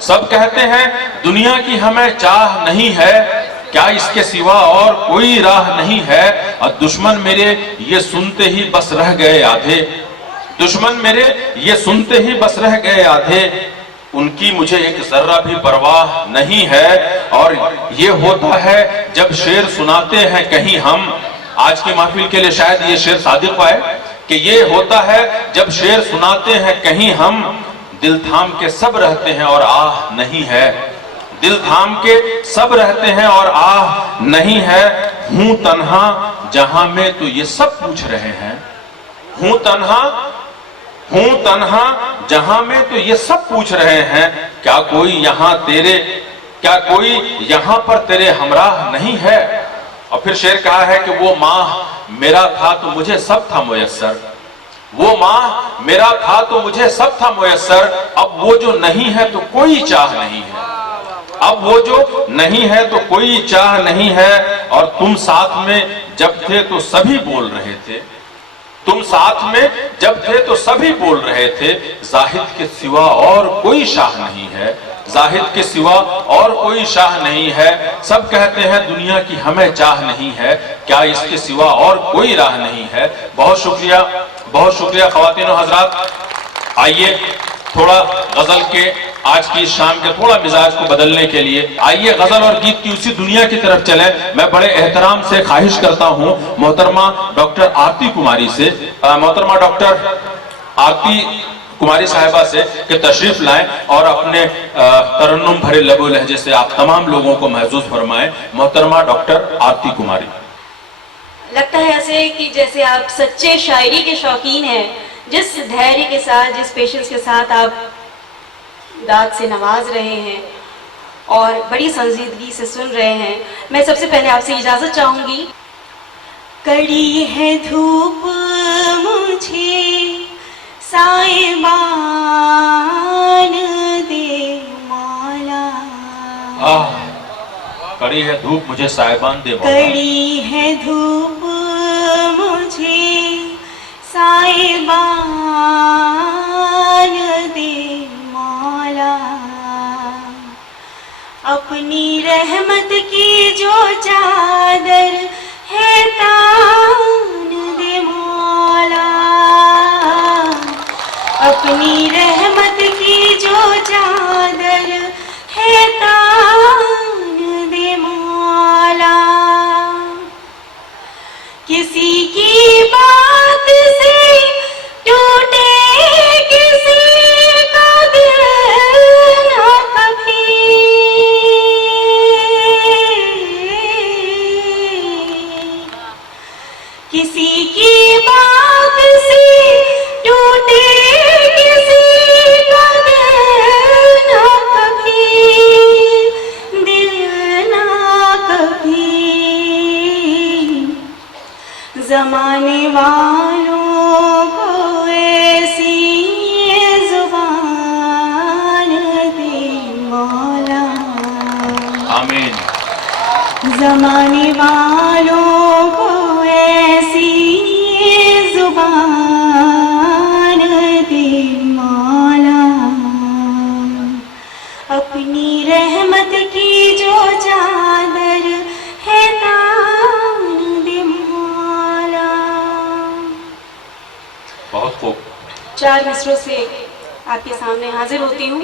सब कहते हैं दुनिया की हमें चाह नहीं है, क्या इसके सिवा और कोई राह नहीं है। और दुश्मन मेरे ये सुनते ही बस रह गए आधे, दुश्मन मेरे ये सुनते ही बस रह गए आधे, उनकी मुझे एक जर्रा भी परवाह नहीं है। और ये होता है जब शेर सुनाते हैं कहीं हम, आज की महफिल के लिए शायद ये शेर सादिक है कि ये होता है जब शेर सुनाते हैं कहीं हम, दिल थाम के सब रहते हैं और आह नहीं है, दिल थाम के सब रहते हैं और आह नहीं है। हूं तन्हा जहां में तो ये सब पूछ रहे हैं, हूं तन्हा जहां में तो ये सब पूछ रहे हैं, क्या कोई यहां तेरे, क्या कोई यहां पर तेरे हमराह नहीं है। और फिर शेर कहा है कि वो माह मेरा था तो मुझे सब था मुयस्सर, वो माह मेरा था तो मुझे सब था मुयस्सर, अब वो जो नहीं है तो कोई चाह नहीं है, अब वो जो नहीं है तो कोई चाह नहीं है। और तुम साथ में जब थे तो सभी बोल रहे थे, तुम साथ में जब थे तो सभी बोल रहे थे, जाहिद के सिवा और कोई शाह नहीं है, जाहिद के सिवा और कोई शाह नहीं है। सब कहते हैं दुनिया की हमें चाह नहीं है, क्या इसके सिवा और कोई राह नहीं है। बहुत शुक्रिया, बहुत शुक्रिया ख्वातीन और हजरात। आइए थोड़ा गजल के आज की शाम के थोड़ा मिजाज को बदलने के लिए आइए गजल और गीत की उसी दुनिया की तरफ चले। मैं बड़े एहतराम से ख्वाहिश करता हूं मोहतरमा डॉक्टर आरती कुमारी से, मोहतरमा डॉक्टर आरती कुमारी साहिबा से कि तशरीफ लाएं और अपने तरन्नुम भरे लबो लहजे से आप तमाम लोगों को महसूस फरमाएं। मोहतरमा डॉक्टर आरती कुमारी। लगता है ऐसे कि जैसे आप सच्चे शायरी के शौकीन हैं, जिस धैर्य के साथ, जिस पेशेंस के साथ आप दाद से नवाज रहे हैं और बड़ी संजीदगी से सुन रहे हैं। मैं सबसे पहले आपसे इजाजत चाहूंगी। कड़ी है धूप मुझे साइबान दे मौला, कड़ी है धूप मुझे साइबान दे मौला, कड़ी है धूप मुझे साइबान दे मौला, अपनी रहमत की जो चादर है तान दे मौला, अपनी रहमत की जो चादर है तान दे मौला। किसी की बात से टूटे किसी आमीन। जमाने वालों को ऐसी जुबान दे मौला, अपनी रहमत की जो चादर है तान दे मौला। बहुत खूब। 4 मिसरों से आपके सामने हाजिर होती हूँ।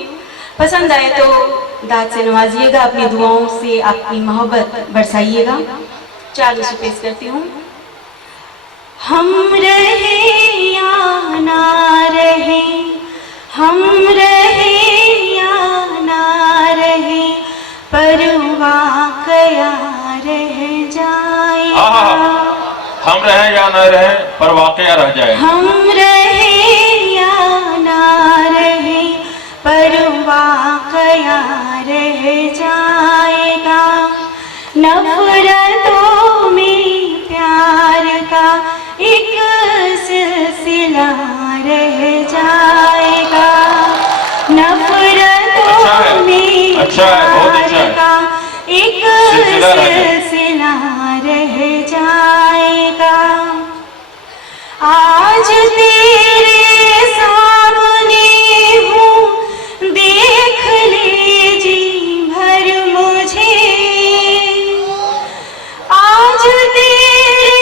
पसंद आए तो दाद से नवाजिएगा, अपनी दुआओं से आपकी मोहब्बत बरसाइएगा। 4 मिसर पेश करती हूँ। हम रहे या ना रहे, हम रहे या ना रहे, परवाह कया रह जाएगा। हम रहे या न रहे पर वाकया रह जाए। हम रहे या ना रहे, परवाह कया रह जाएगा। नफरतों में प्यार का एक सिलसिला रह जाएगा। नफरतों में अच्छा है, बहुत अच्छा है। प्यार का एक सिलसिला रह जाएगा। आज तेरे सामने हूँ, देख ले जी भर मुझे। आज तेरे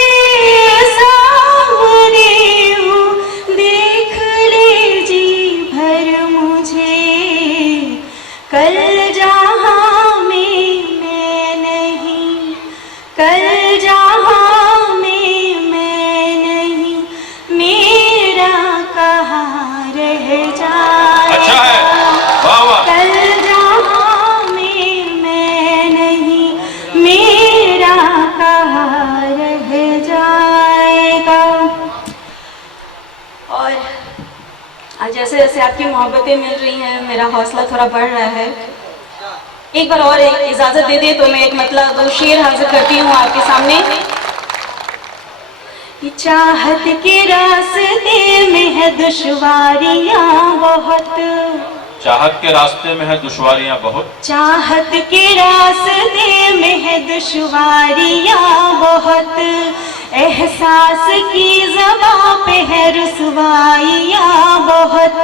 सामने हूँ, देख ले जी भर मुझे। कल जहाँ में मैं नहीं, कल जहाँ में मैं नहीं, मेरा कहाँ रह जाएगा। अच्छा है, वाह वाह। कल जहाँ में मैं नहीं, मेरा कहाँ रह जाएगा। और जैसे जैसे आपकी मोहब्बतें मिल रही हैं, मेरा हौसला थोड़ा बढ़ रहा है। एक बार और इजाजत दे दे तो मैं एक मतलब 2 शेर हाजिर करती हूँ आपके सामने। कि चाहत के रास्ते में है दुश्वारियां बहुत, चाहत के रास्ते में है दुश्वारियां बहुत, चाहत के रास्ते में है दुश्वारियां बहुत। एहसास की ज़बां पे है रुसवाइयां बहुत,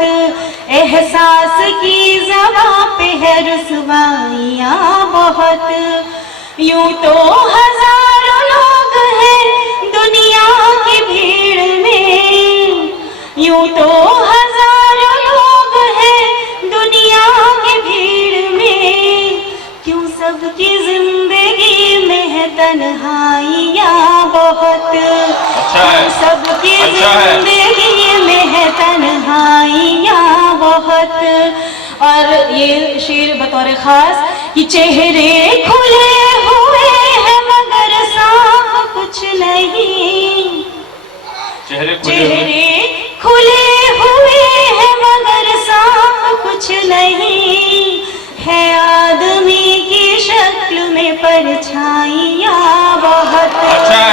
एहसास की ज़बां पे है रुसवाइयां बहुत। यूं तो हजारों लोग हैं दुनिया की भीड़ में, यूं तो हजारों लोग हैं दुनिया की भीड़ में। क्यों सबकी जिंदगी में है तन्हाइयाँ बहुत, अच्छा है, सबकी अच्छा है। जिंदगी में है तन्हाइयाँ बहुत। और ये शेर बतौर खास कि चेहरे खुले हुए हैं मगर साफ कुछ नहीं, चेहरे खुले हुए हैं मगर साफ कुछ नहीं। है आदमी की शक्ल में परछाइयाँ बहुत, अच्छा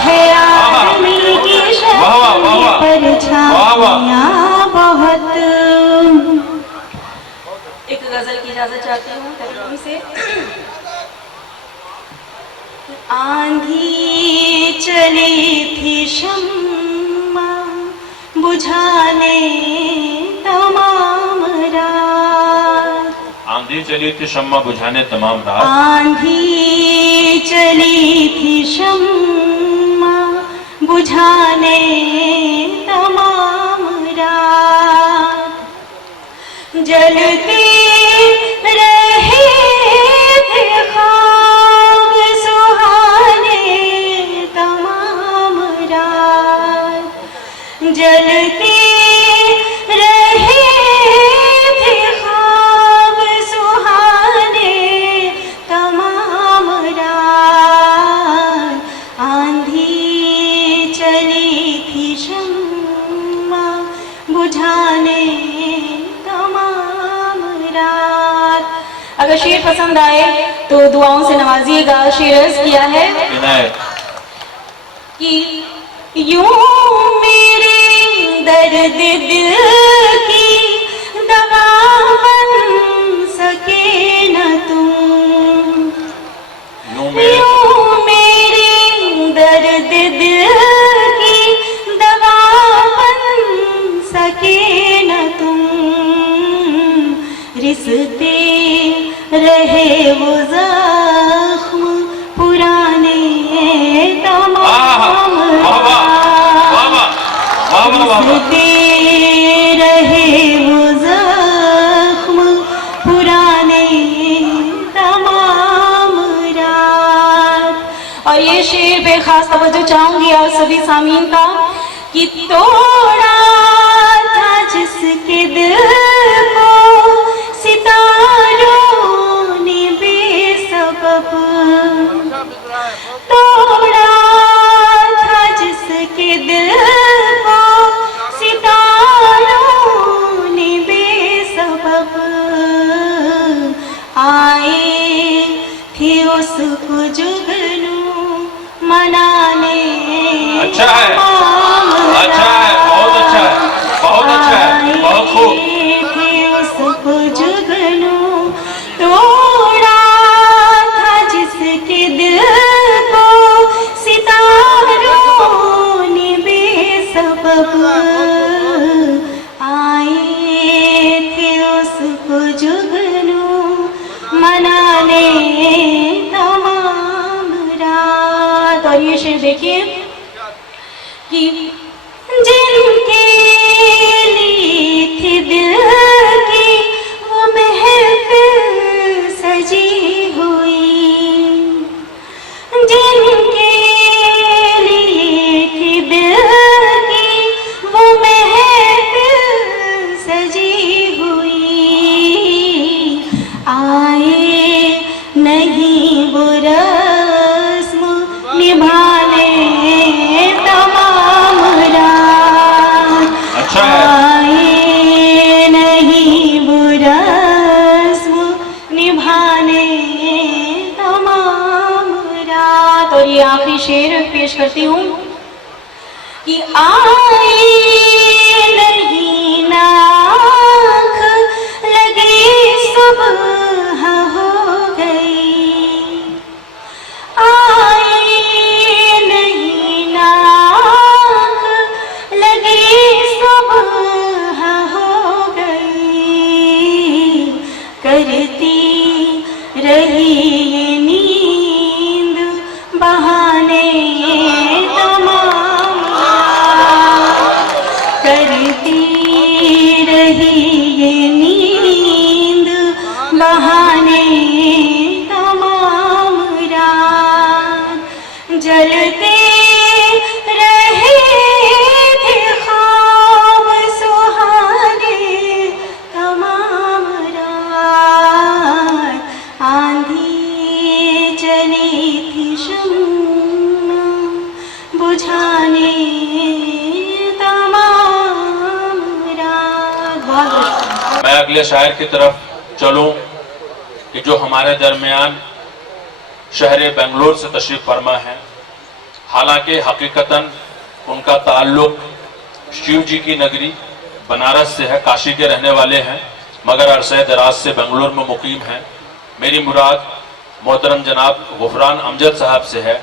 है आदमी की शक्ल में परछाइयाँ बहुत। एक गजल की इजाजत चाहती हूँ तकरीम से। आंधी चली थी शम्मा बुझाने तमाम रात, आंधी चली थी शम्मा बुझाने तमाम रात, आंधी चली थी शम्मा बुझाने तमाम रात। जलते रहे थे ख्वाब सुहाने तमाम रात, जलते रहे थे ख्वाब सुहाने तमाम रात। आंधी चली थी शम्मा बुझाने तमाम रात। अगर शेर पसंद आए तो दुआओं से नवाजिएगा। शेर अर्ज किया है इनायत। कि यूं मेरे दर्द दिल की दवा बन सके न तुम, रिश्ते रहे वो जख्म पुराने तमाम रिश्ते रहे वो जख्म पुराने तमाम रात। और ये शेर पे खास तवज्जो चाहूंगी आप सभी सामीन का कि तोड़ा था जिसके दिल को सितारों ने बेसबब, तोड़ा था जिसके दिल को सितारों ने बेसबब, आए थे उसको जुगनू मनाने। अच्छा है, अच्छा है, बहुत अच्छा है, बहुत अच्छा है, बहुत खूब। उसको जुगनू तोड़ा था जिसके दिल को सितारों ने बेसबब, आए थे उसको जुगनू मनाने तमाम रात। और ये शेर देखिए कि जिनके लिए थी दिल की वो महफिल सजी हुई, जिनके लिए थी दिल की वो महफिल सजी हुई, आए नहीं वो रस्म निभाने तमाम रात। अच्छा है, आए नहीं वो रस्म निभाने तमाम रात। और ये आखिरी शेर पेश करती हूँ कि आए नहीं नाख लगी सुबह हो गई, आए नहीं नाख लगी सुबह हो गई, करती रही ये नींद बहाने तमाम रात, करती रही ये नींद बहाने तमाम रात, जलते रहे थे ख्वाब सुहाने तमाम रात, आंधी चली थी शम्मा बुझाने तमाम रात। बहुत मैं अगले शायर की तरफ चलूं कि जो हमारे दरमियान शहर बेंगलोर से तशरीफ फरमा है। हालांकि हकीकतन उनका ताल्लुक शिव जी की नगरी बनारस से है, काशी के रहने वाले हैं, मगर अरसे दराज से बेंगलोर में मुकीम हैं। मेरी मुराद मोहतरम जनाब गुफरान अमजद साहब से है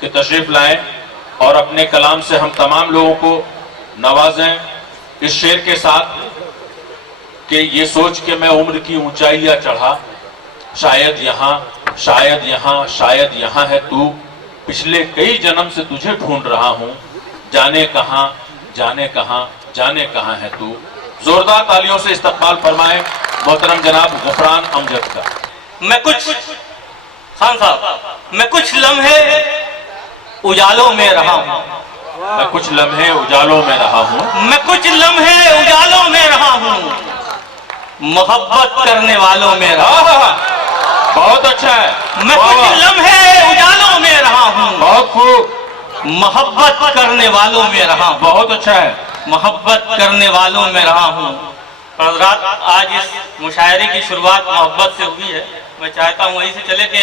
कि तशरीफ लाएं और अपने कलाम से हम तमाम लोगों को नवाजें इस शेर के साथ कि ये सोच के मैं उम्र की ऊंचाइयां चढ़ा, शायद यहाँ शायद यहाँ शायद यहाँ है तू, पिछले कई जन्म से तुझे ढूंढ रहा हूँ, जाने कहाँ जाने कहाँ जाने कहाँ है तू। जोरदार तालियों से इस्तकबाल फरमाएं मोहतरम जनाब गुफरान अमजद का। मैं कुछ खान साहब, मैं कुछ लम्हे उजालों में रहा हूँ, मैं कुछ लम्हे उजालों में रहा हूँ, मैं कुछ लम्हे उजालों में रहा हूँ, मोहब्बत करने वालों में रहा। बहुत अच्छा है। मैं कुछ लम्हे उजालों में रहा हूँ, बहुत खूब। मोहब्बत करने वालों में रहा हूँ, बहुत अच्छा है। मोहब्बत करने वालों में रहा हूँ। हज़रात, आज इस मुशायरे की शुरुआत मोहब्बत से हुई है। मैं चाहता हूँ वहीं से चले कि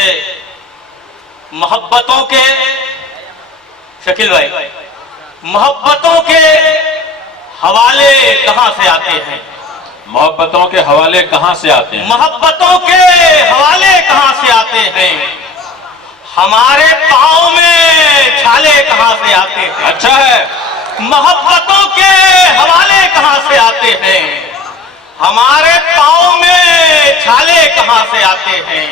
मोहब्बतों के शकील भाई, मोहब्बतों के हवाले कहाँ से आते हैं? मोहब्बतों के हवाले कहाँ से आते हैं? मोहब्बतों के हवाले कहाँ से आते हैं? हमारे पाँव में छाले कहाँ से आते हैं? अच्छा है। मोहब्बतों के हवाले कहाँ से आते हैं? हमारे पाँव में हैं,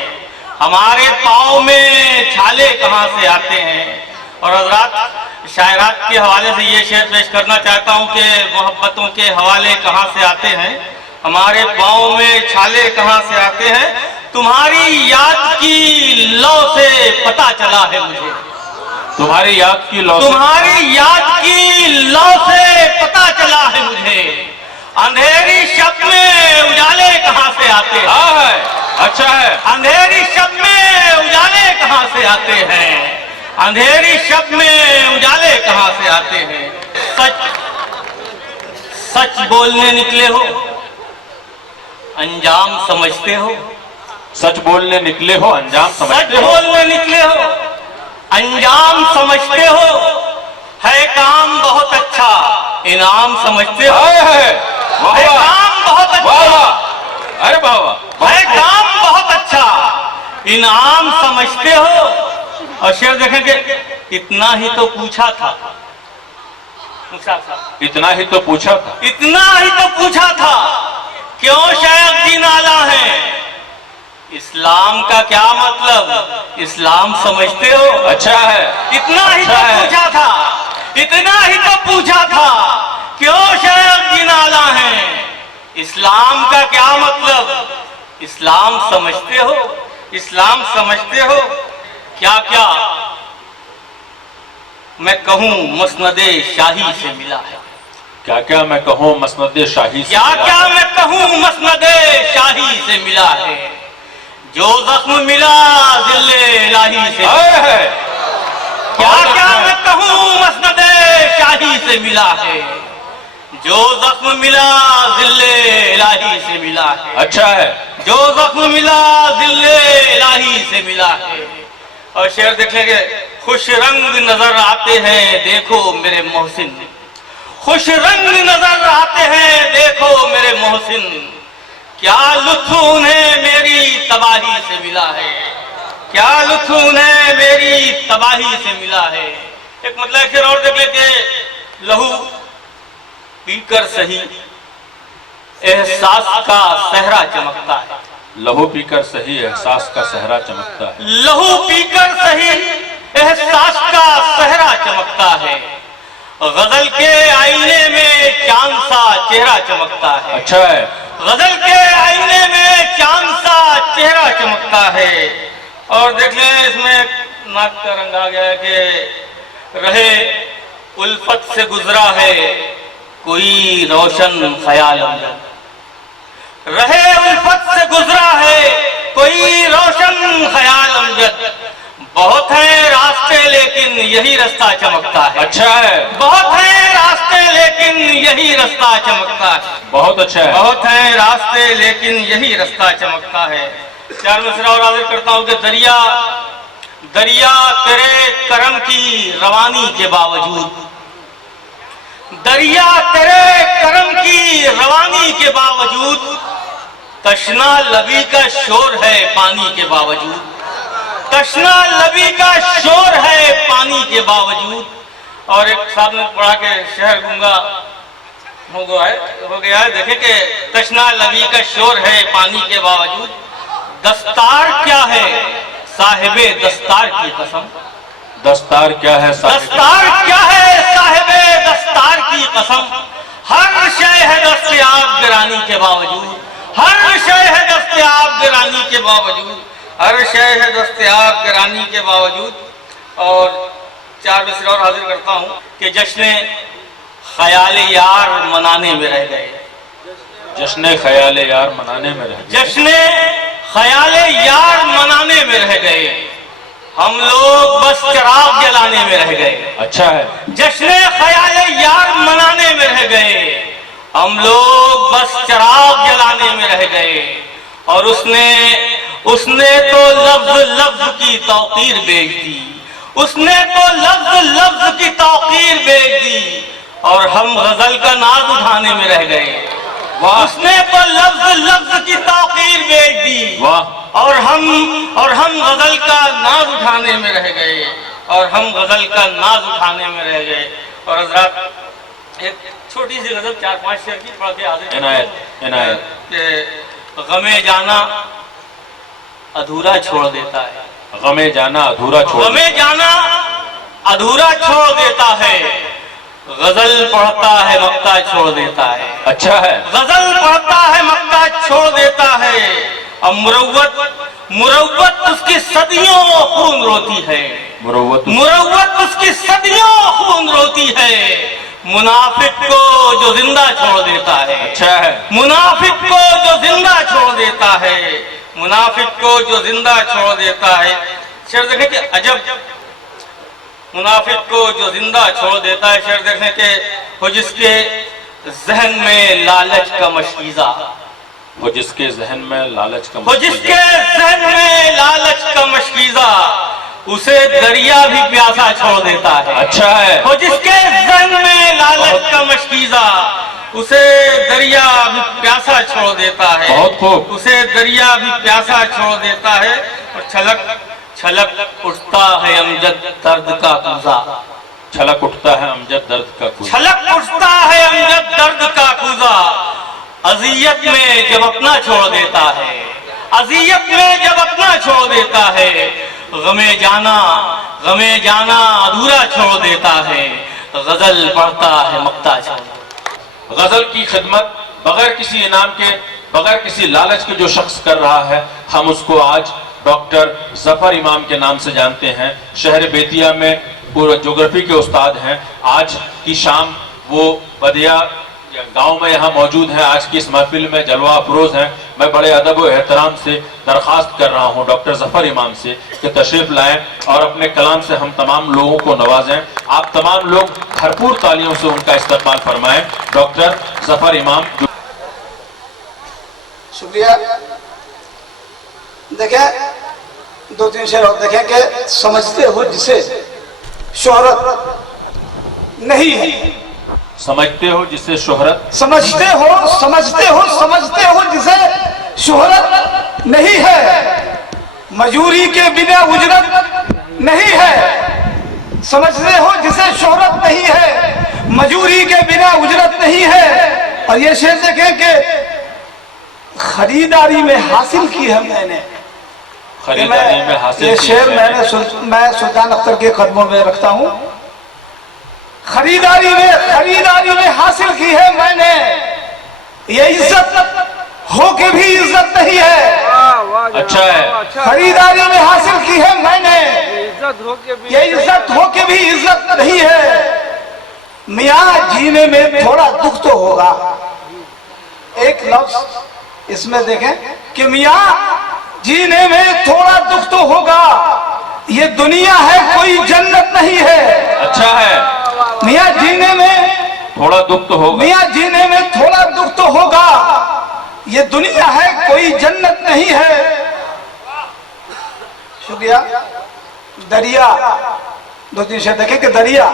हमारे पाँव में छाले कहाँ से आते हैं। और हजरात शायरात के हवाले से ये शेर पेश करना चाहता हूँ कि मोहब्बतों के हवाले कहाँ से आते हैं, हमारे पाँव में छाले कहाँ से आते हैं, तुम्हारी याद की लौ से पता चला है मुझे, तुम्हारी याद की लौ से, तुम्हारी याद की लौ से पता चला है मुझे, अंधेरी शब में उजाले कहाँ से आते हैं। हाँ है, अच्छा है। अंधेरी शब में उजाले कहाँ से आते हैं, अंधेरी शब में उजाले कहाँ से आते हैं। सच सच बोलने निकले हो, अंजाम समझते हो, सच बोलने निकले हो, अंजाम सच समझते हो। बोलने निकले हो, अंजाम समझते हो, है काम बहुत अच्छा, इनाम समझते हो। है, वाह है वाह, काम बहुत वाह अच्छा, वाह, अरे वाह वाह, है काम बहुत अच्छा, इनाम समझते हो। और शेर देखेंगे, इतना ही तो पूछा था, इतना ही तो पूछा था, इतना ही तो पूछा था, क्यों शायद दिन आला है, इस्लाम का क्या मतलब, इस्लाम समझते हो। अच्छा है, इतना ही अच्छा तो है। पूछा था, इतना ही तो पूछा था, क्यों शायद दिन आला है, इस्लाम का क्या मतलब, इस्लाम समझते हो, इस्लाम समझते हो। क्या क्या मैं कहूँ मसनदे शाही से मिला है, क्या क्या मैं कहूँ मसनदे शाही से क्या मिला क्या है। मैं कहूँ मसनदे शाही से मिला है, जो जख्म मिला दिल इलाही से। है, क्या क्या मैं कहूँ मसनदे शाही से मिला है, जो जख्म मिला दिल इलाही से मिला है, अच्छा है। जो जख्म मिला दिल इलाही से मिला है। और शेर देखेंगे, खुश रंग नजर आते हैं देखो मेरे मोहसिन, खुश रंग नजर आते हैं देखो मेरे मोहसिन, क्या लुत्फ उन्हें मेरी तबाही से मिला है, क्या लुत्फ उन्हें मेरी तबाही से मिला है। एक मतलब शेर और देख लेते, लहू पीकर सही एहसास का सहरा चमकता है, लहू पीकर सही एहसास का सहरा चमकता है, लहू पीकर सही एहसास का सहरा चमकता है, गजल के आईने में चांद सा चेहरा चमकता है। अच्छा है। गजल के आईने में चांद सा चेहरा चमकता है। और देख लें, इसमें नाक का रंग आ गया है कि रहे उल्फत से गुजरा है कोई रोशन ख्याल अमजद, रहे उल्फत से गुजरा है कोई रोशन ख्याल अमजद, बहुत है रास्ते लेकिन यही रास्ता चमकता है। अच्छा है, बहुत है रास्ते लेकिन यही रास्ता चमकता है, बहुत अच्छा है। बहुत है रास्ते लेकिन यही रास्ता चमकता है। चार मिसरा और हाजिर करता हूँ कि दरिया दरिया तेरे करम की रवानी के बावजूद, दरिया तेरे करम की रवानी के बावजूद, तशना लबी का शोर है पानी के बावजूद, तशना लबी का शोर है पानी के बावजूद। और एक साहब ने पढ़ा के शहर गूंगा हो गया है। देखे कि तशना लबी का शोर है पानी के बावजूद, दस्तार क्या है साहिबे दस्तार की कसम, दस्तार क्या है दस्तार क्या है साहिबे दस्तार की कसम, हर शय है दस्तयाब गिरानी के बावजूद, हर शय है दस्तयाब गिरानी के बावजूद, हर शय है दस्तयाब गिरानी के बावजूद। और चार मिसरे और हाजिर करता हूँ कि जश्न ख्याल यार मनाने में रह गए, जश्न ख्याल यार मनाने में रह गए, जश्न ख्याल यार मनाने में रह गए, हम लोग बस चिराग जलाने में रह गए। अच्छा है। जश्न ख्याल यार मनाने में रह गए, हम लोग बस चिराग जलाने में रह गए। और उसने तो लफ्ज लफ्ज की तौकीर बेच दी, उसने तो लफ्ज लफ्ज की तौकीर बेच दी, और हम गजल का नाज उठाने में रह गए। उसने तो लफ्ज लफ्ज की तौकीर बेच दी, वाह। और हम गजल का नाज उठाने में रह गए, और हम गजल का नाज उठाने में रह गए। और हज़रात एक छोटी सी गजल 4-5 शेर की पढ़ के आगे इनायत। गमे जाना अधूरा छोड़ देता है। गमे जाना अधूरा छोड़ गमे जाना अधूरा छोड़ देता है। गजल पढ़ता है मक्ता छोड़ देता है। अच्छा है। गजल पढ़ता है मक्ता छोड़ देता है। अब मुरव्वत उसकी सदियों खून रोती है। मुरव्वत उसकी सदियों खून रोती है। मुनाफिक को जो जिंदा छोड़ देता है। अच्छा है। मुनाफिक को जो जिंदा छोड़ देता है। मुनाफिक को जो जिंदा छोड़ देता है। शेर देखें कि अजब, मुनाफिक को जो जिंदा छोड़ देता है। शेर देखें कि वो जिसके जहन में लालच का मशीजा, वो जिसके जहन में लालच का वो जिसके जहन में लालच का मशीजा, उसे दरिया भी प्यासा छोड़ देता है। अच्छा है। वो जिसके जहन में लालच का मशीजा, उसे दरिया भी प्यासा छोड़ देता है। बहुत खूब। उसे दरिया भी प्यासा छोड़ देता है। और छलक छलक उठता है अमजद दर्द का कूजा। छलक उठता है अमजद दर्द का कूजा। छलक उठता है अमजद दर्द का कूजा। अजियत में जब अपना छोड़ देता है। अजियत में जब अपना छोड़ देता है। गमे जाना अधूरा छोड़ देता है। गजल पढ़ता है मक्ता छोड़ देता है। गजल की खिदमत बगैर किसी इनाम के, बगैर किसी लालच के जो शख्स कर रहा है, हम उसको आज डॉक्टर जफर इमाम के नाम से जानते हैं। शहर बेतिया में पूरा ज्योग्राफी के उस्ताद हैं। आज की शाम वो बदिया गांव में यहाँ मौजूद हैं। आज की इस महफिल में जलवा अफरोज हैं। मैं बड़े अदब व एहतराम से दरख्वास्त कर रहा हूँ डॉक्टर जफर इमाम से कि तशरीफ लाएं और अपने कलाम से हम तमाम लोगों को नवाजें। आप तमाम लोग भरपूर तालियों से उनका इस्तकबाल फरमाएं। डॉक्टर जफर इमाम। शुक्रिया। देखें, दो तीन शेर और देखें कि समझते हो जिसे शोहरत नहीं है। समझते हो जिसे शोहरत, समझते हो जिसे शोहरत नहीं है। मजूरी के बिना उजरत नहीं है। समझते हो जिसे शोहरत नहीं है। मजूरी के बिना उजरत नहीं है। और ये शेर देखें कि खरीदारी में हासिल की है मैंने। खरीदारी में हासिल ये की शेर है। मैं सुल्तान अख्तर के कदमों में रखता हूँ। खरीदारी में हासिल की है मैंने। ये इज्जत हो के भी इज्जत नहीं है। अच्छा है। खरीदारी में हासिल की है मैंने। ये इज्जत हो के भी इज्जत नहीं है। मियाँ जीने में थोड़ा दुख तो होगा। एक लफ्ज इसमें देखें कि मियाँ जीने में थोड़ा दुख तो होगा। ये दुनिया है कोई जन्नत नहीं है। अच्छा है। मियाँ जीने में थोड़ा दुख तो होगा। मियाँ जीने में थोड़ा दुख तो होगा। ये दुनिया है कोई जन्नत नहीं है। शुक्रिया। दरिया, दो तीन शेर देखें कि दरिया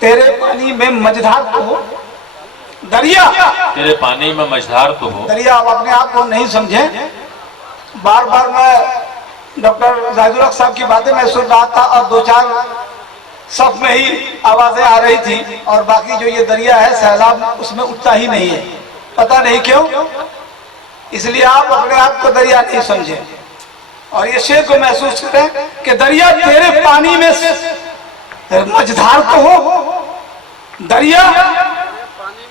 तेरे पानी में मझधार तो हो। दरिया तेरे पानी में मझधार तो हो। दरिया आप अपने आप को नहीं समझें। बार बार मैं डॉक्टर जाहिदुल हक साहब की बातें मैं सुन रहा था और दो चार सब में ही आवाजें आ रही थी। और बाकी जो ये दरिया है सैलाब उसमें उठता ही नहीं है। पता नहीं क्यों। इसलिए आप अपने आप को दरिया नहीं समझें और ये शेर को महसूस करें कि दरिया तेरे पानी में मझधार तो हो। दरिया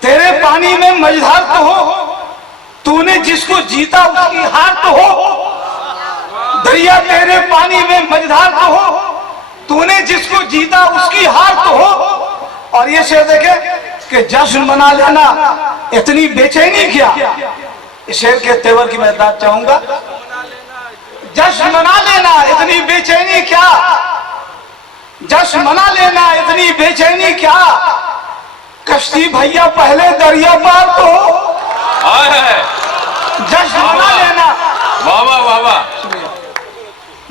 तेरे पानी में मझधार तो हो। तूने जिसको जीता उसकी हार तो हो। दरिया तेरे पानी में मझधार तो हो। तूने जिसको जीता उसकी हार तो हो। और ये शेर देखे कि जश्न मना लेना इतनी बेचैनी क्या। इस शेर के तेवर की मैं बात चाहूंगा। जश्न मना लेना इतनी बेचैनी क्या। जश्न मना लेना इतनी बेचैनी क्या। कश्ती भैया पहले दरिया पार तो हो। जश्न मना लेना। वाह वाह वाह वाह।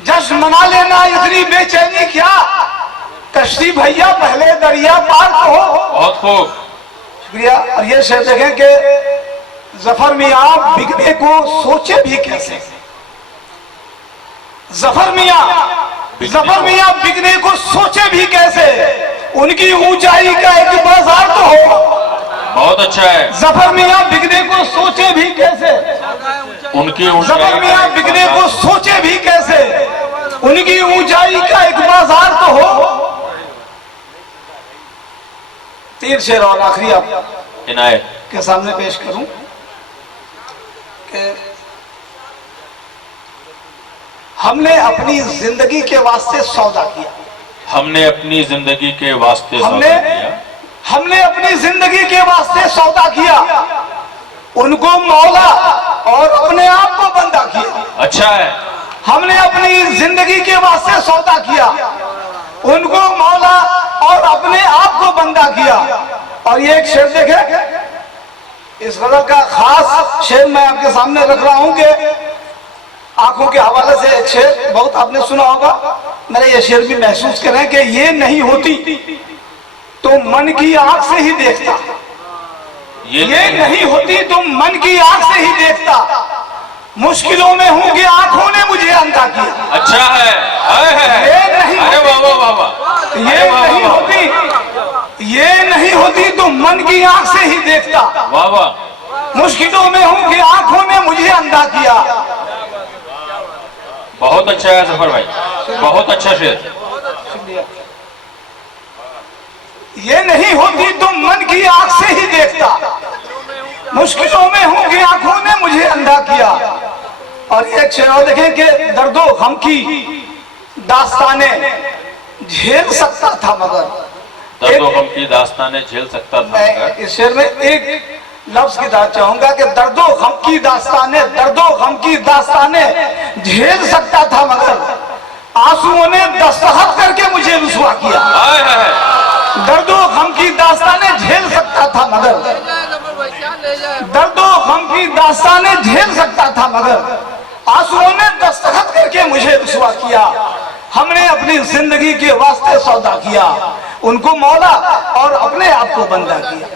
जश्न मना लेना इतनी बेचैनी क्या। कश्ती भैया पहले दरिया पार तो हो। बहुत खूब। शुक्रिया। और ये शेर देखें कि जफर मियाँ बिकने को सोचे भी कैसे। जफर मियाँ बिकने को सोचे भी कैसे। उनकी ऊंचाई का एक बाजार तो हो। बहुत अच्छा है। जफर मियाँ बिकने को सोचे भी कैसे। उनकी जफर मियाँ बिकने को सोचे भी कैसे। उनकी ऊंचाई का एक बाजार तो हो। 3 शेर और आखिरी आप इनायत। के सामने पेश करूं कि हमने अपनी जिंदगी के वास्ते सौदा किया। हमने अपनी जिंदगी के वास्ते हमने सौदा किया। हमने अपनी जिंदगी के वास्ते सौदा किया, उनको मौला और अपने आप को बंदा किया। अच्छा है। हमने अपनी जिंदगी के वास्ते सौदा किया, उनको मौला और अपने आप को बंदा किया। और ये एक शेर देखे, इस गजल का खास शेर मैं आपके सामने रख रहा हूं कि आंखों के हवाले से एक शेर बहुत आपने सुना होगा, मेरे ये शेर भी महसूस करें कि ये नहीं होती तो मन की आंख से ही देखता, ये नहीं होती तो मन की आंख से ही देखता, मुश्किलों में हूं कि आंखों ने मुझे अंधा किया। अच्छा है। ये नहीं अरे होती, वाह वाह वाह, ये नहीं होती, ये नहीं होती तो मन की आंख से ही देखता, वाह वाह, मुश्किलों में हूं कि आंखों ने मुझे अंधा किया। बहुत अच्छा है जफर भाई, बहुत अच्छा शेर। ये नहीं होती तो मन की आंख से ही देखता, मुश्किलों में हूं कि आंखों ने मुझे अंधा किया। और एक शेर और देखें कि दर्दो गम की दास्ताने झेल सकता था मगर, दर्दो गम की दास्तानें झेल सकता था मैं मगर। इस शेर में एक लफ्ज की दाद चाहूंगा कि दर्दो गम की दास्ताने, दर्दो गम की दास्ताने झेल सकता था मगर, आंसुओं ने दस्तखत करके मुझे रुसवा किया। दर्दो गम की दास्तानें झेल सकता था मगर, दर्दो गम की दास्तानें झेल सकता था मगर, आंसुओं ने दस्तखत करके मुझे रुसवा किया। हमने अपनी जिंदगी के वास्ते सौदा किया, उनको मौला और अपने आप को बंदा किया।